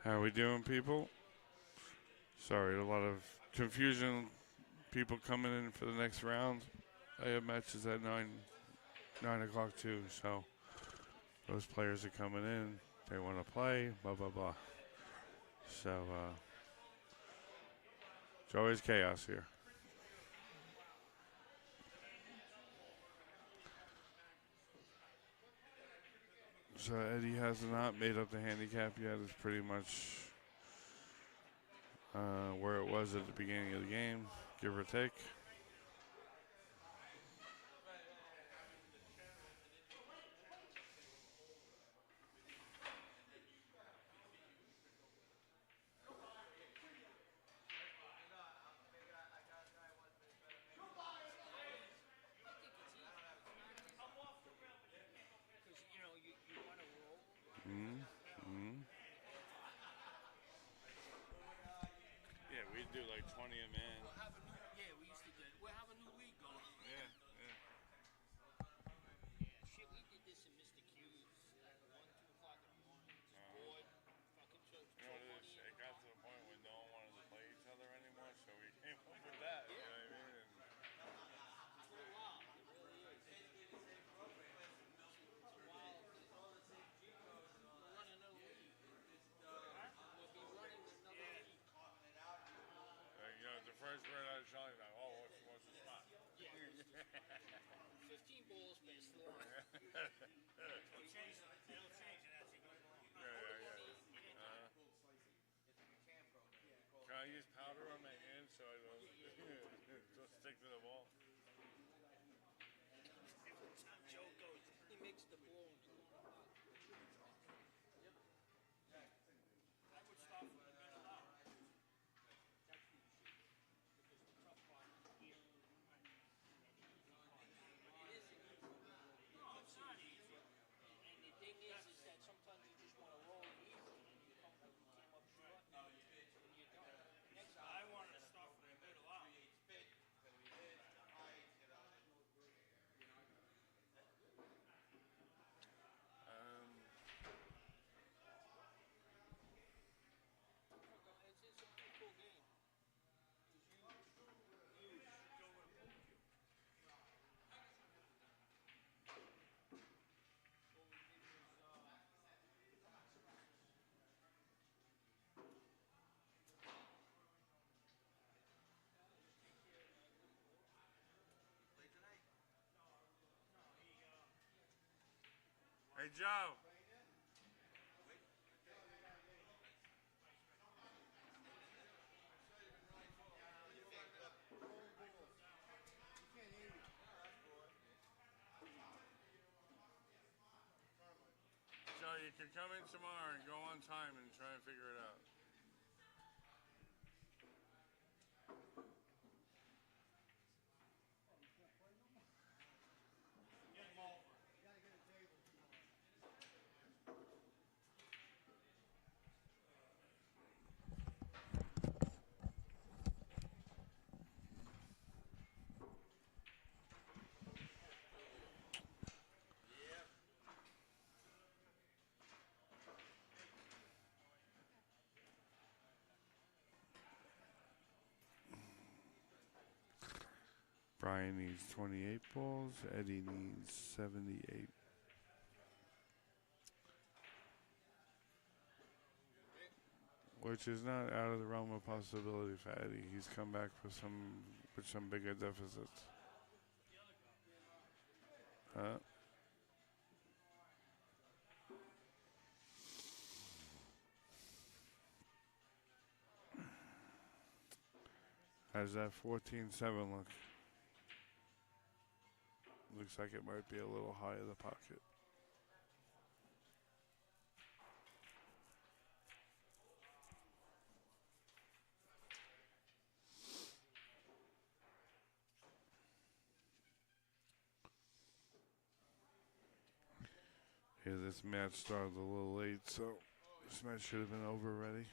How we doing, people? Sorry, a lot of confusion. People coming in for the next round. I have matches at 9 o'clock too, so those players are coming in. They want to play. Blah blah blah. So it's always chaos here. So Eddie has not made up the handicap yet. It's pretty much where it was at the beginning of the game, give or take. Because, you know, you want to roll. Yeah, we do like 20 a man. We'll have a new, yeah, we used to do it. We'll have a new league going. Yeah. Yeah, shit, we did this in Mr. Q's at 1, 2 o'clock in the morning. Just bored, fucking You know what it is? It got to the point where no one wanted to play each other anymore, so we came up with that. You know what I mean? And It's pretty wild. It really is. It's wild. We'll run another league. We'll be running another league. you know, the first word I was telling you, like, oh, what's the spot? Yeah. 15 balls past the line. They'll change it as you go along. Can I use powder on my hands so I don't, don't stick to the ball? Every time Joe goes, he makes the ball into the ball. I would start from the middle out. That's what you should do. Because the tough part is here. And the easy part is but it isn't easy. No, it's not easy. And the thing is that sometimes you just want to roll it easy and you came up short and you're done. Next time. I wanted to start from the middle out. It's a pretty cool game. Hey, Joe. Joe, you can come in tomorrow and go on time and try and figure it out. Brian needs 28 balls. Eddie needs 78. Which is not out of the realm of possibility for Eddie. He's come back with some bigger deficits. Huh? How's that 14-7 look? Looks like it might be a little high in the pocket. Yeah, this match started a little late, so this match should have been over already.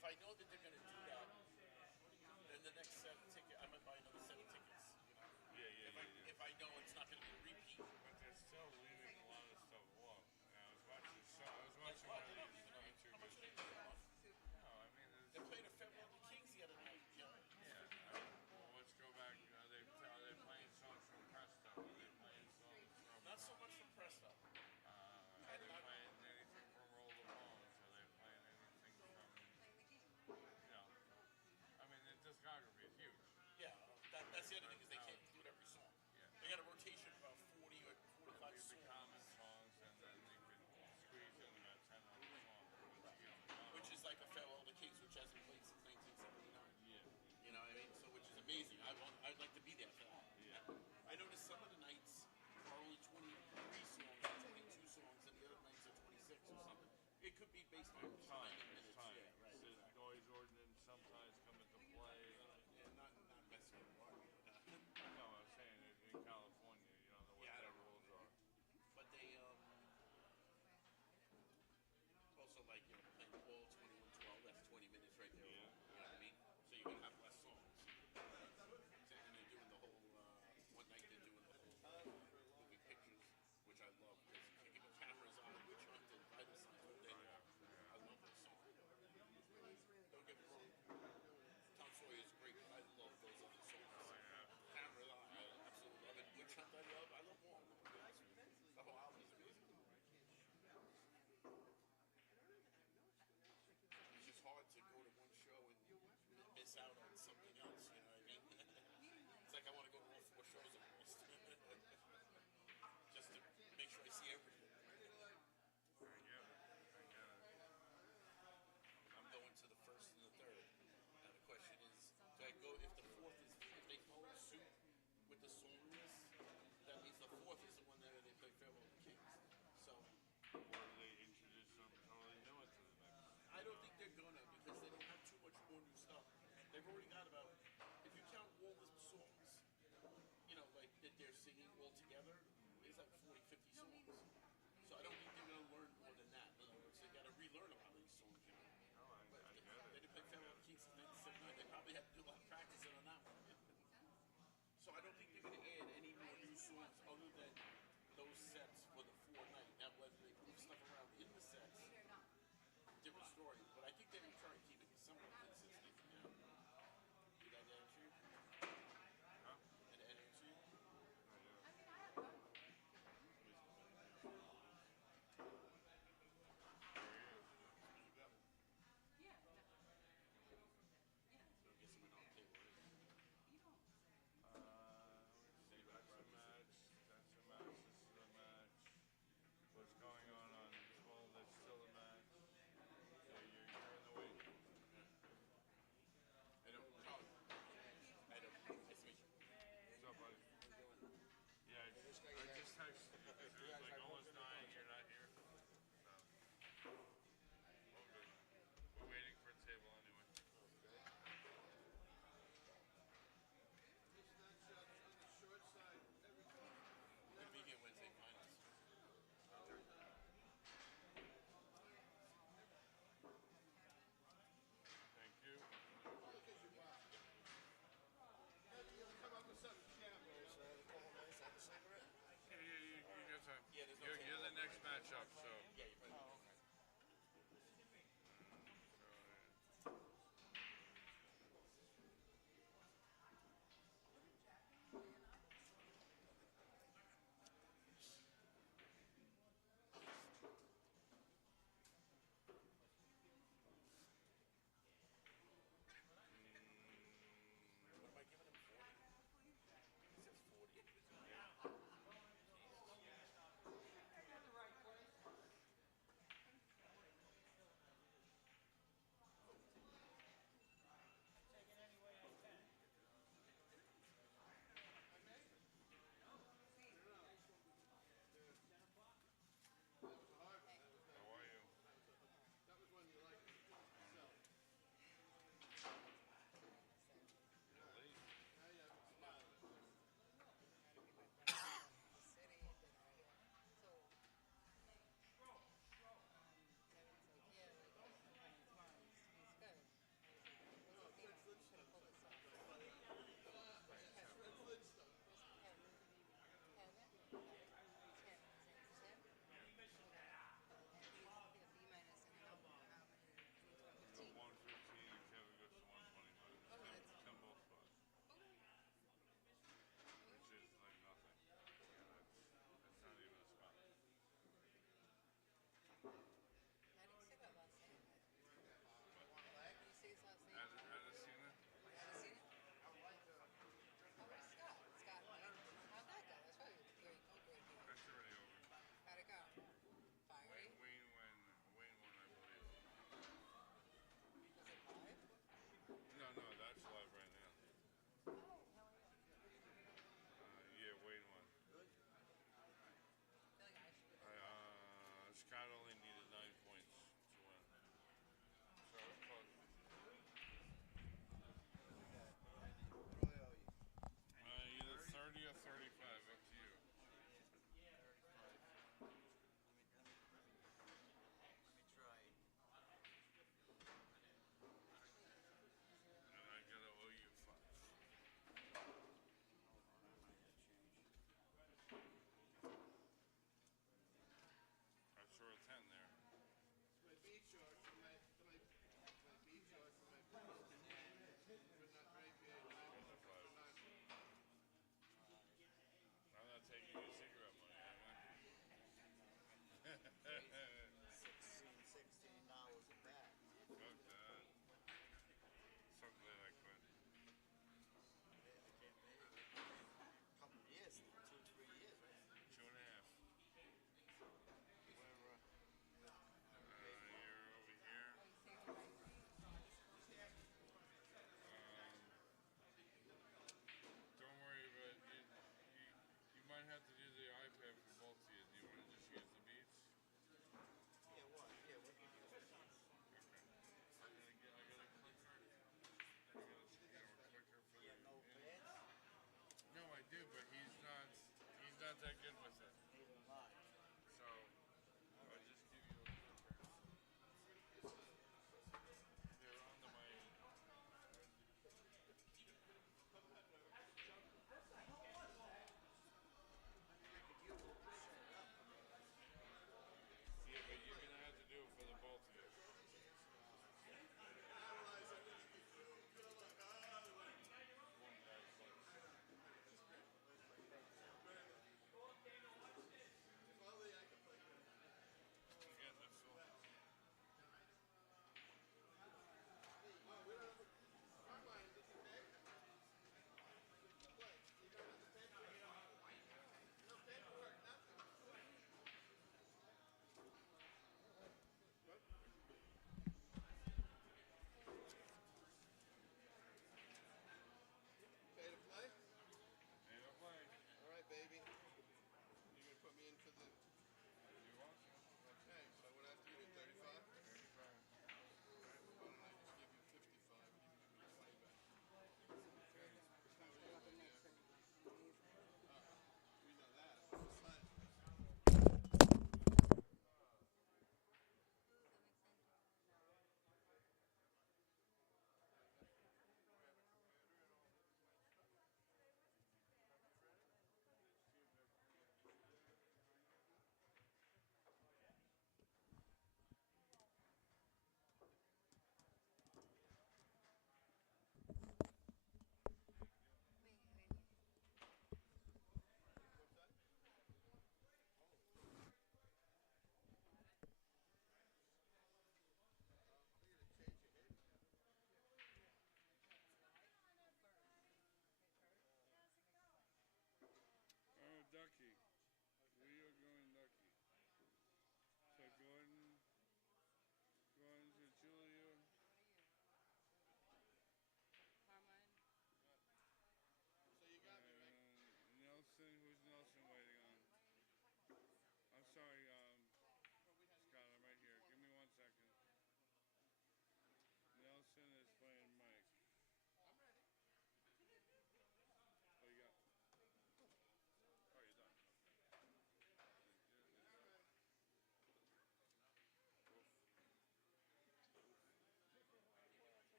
if I know that they're going to do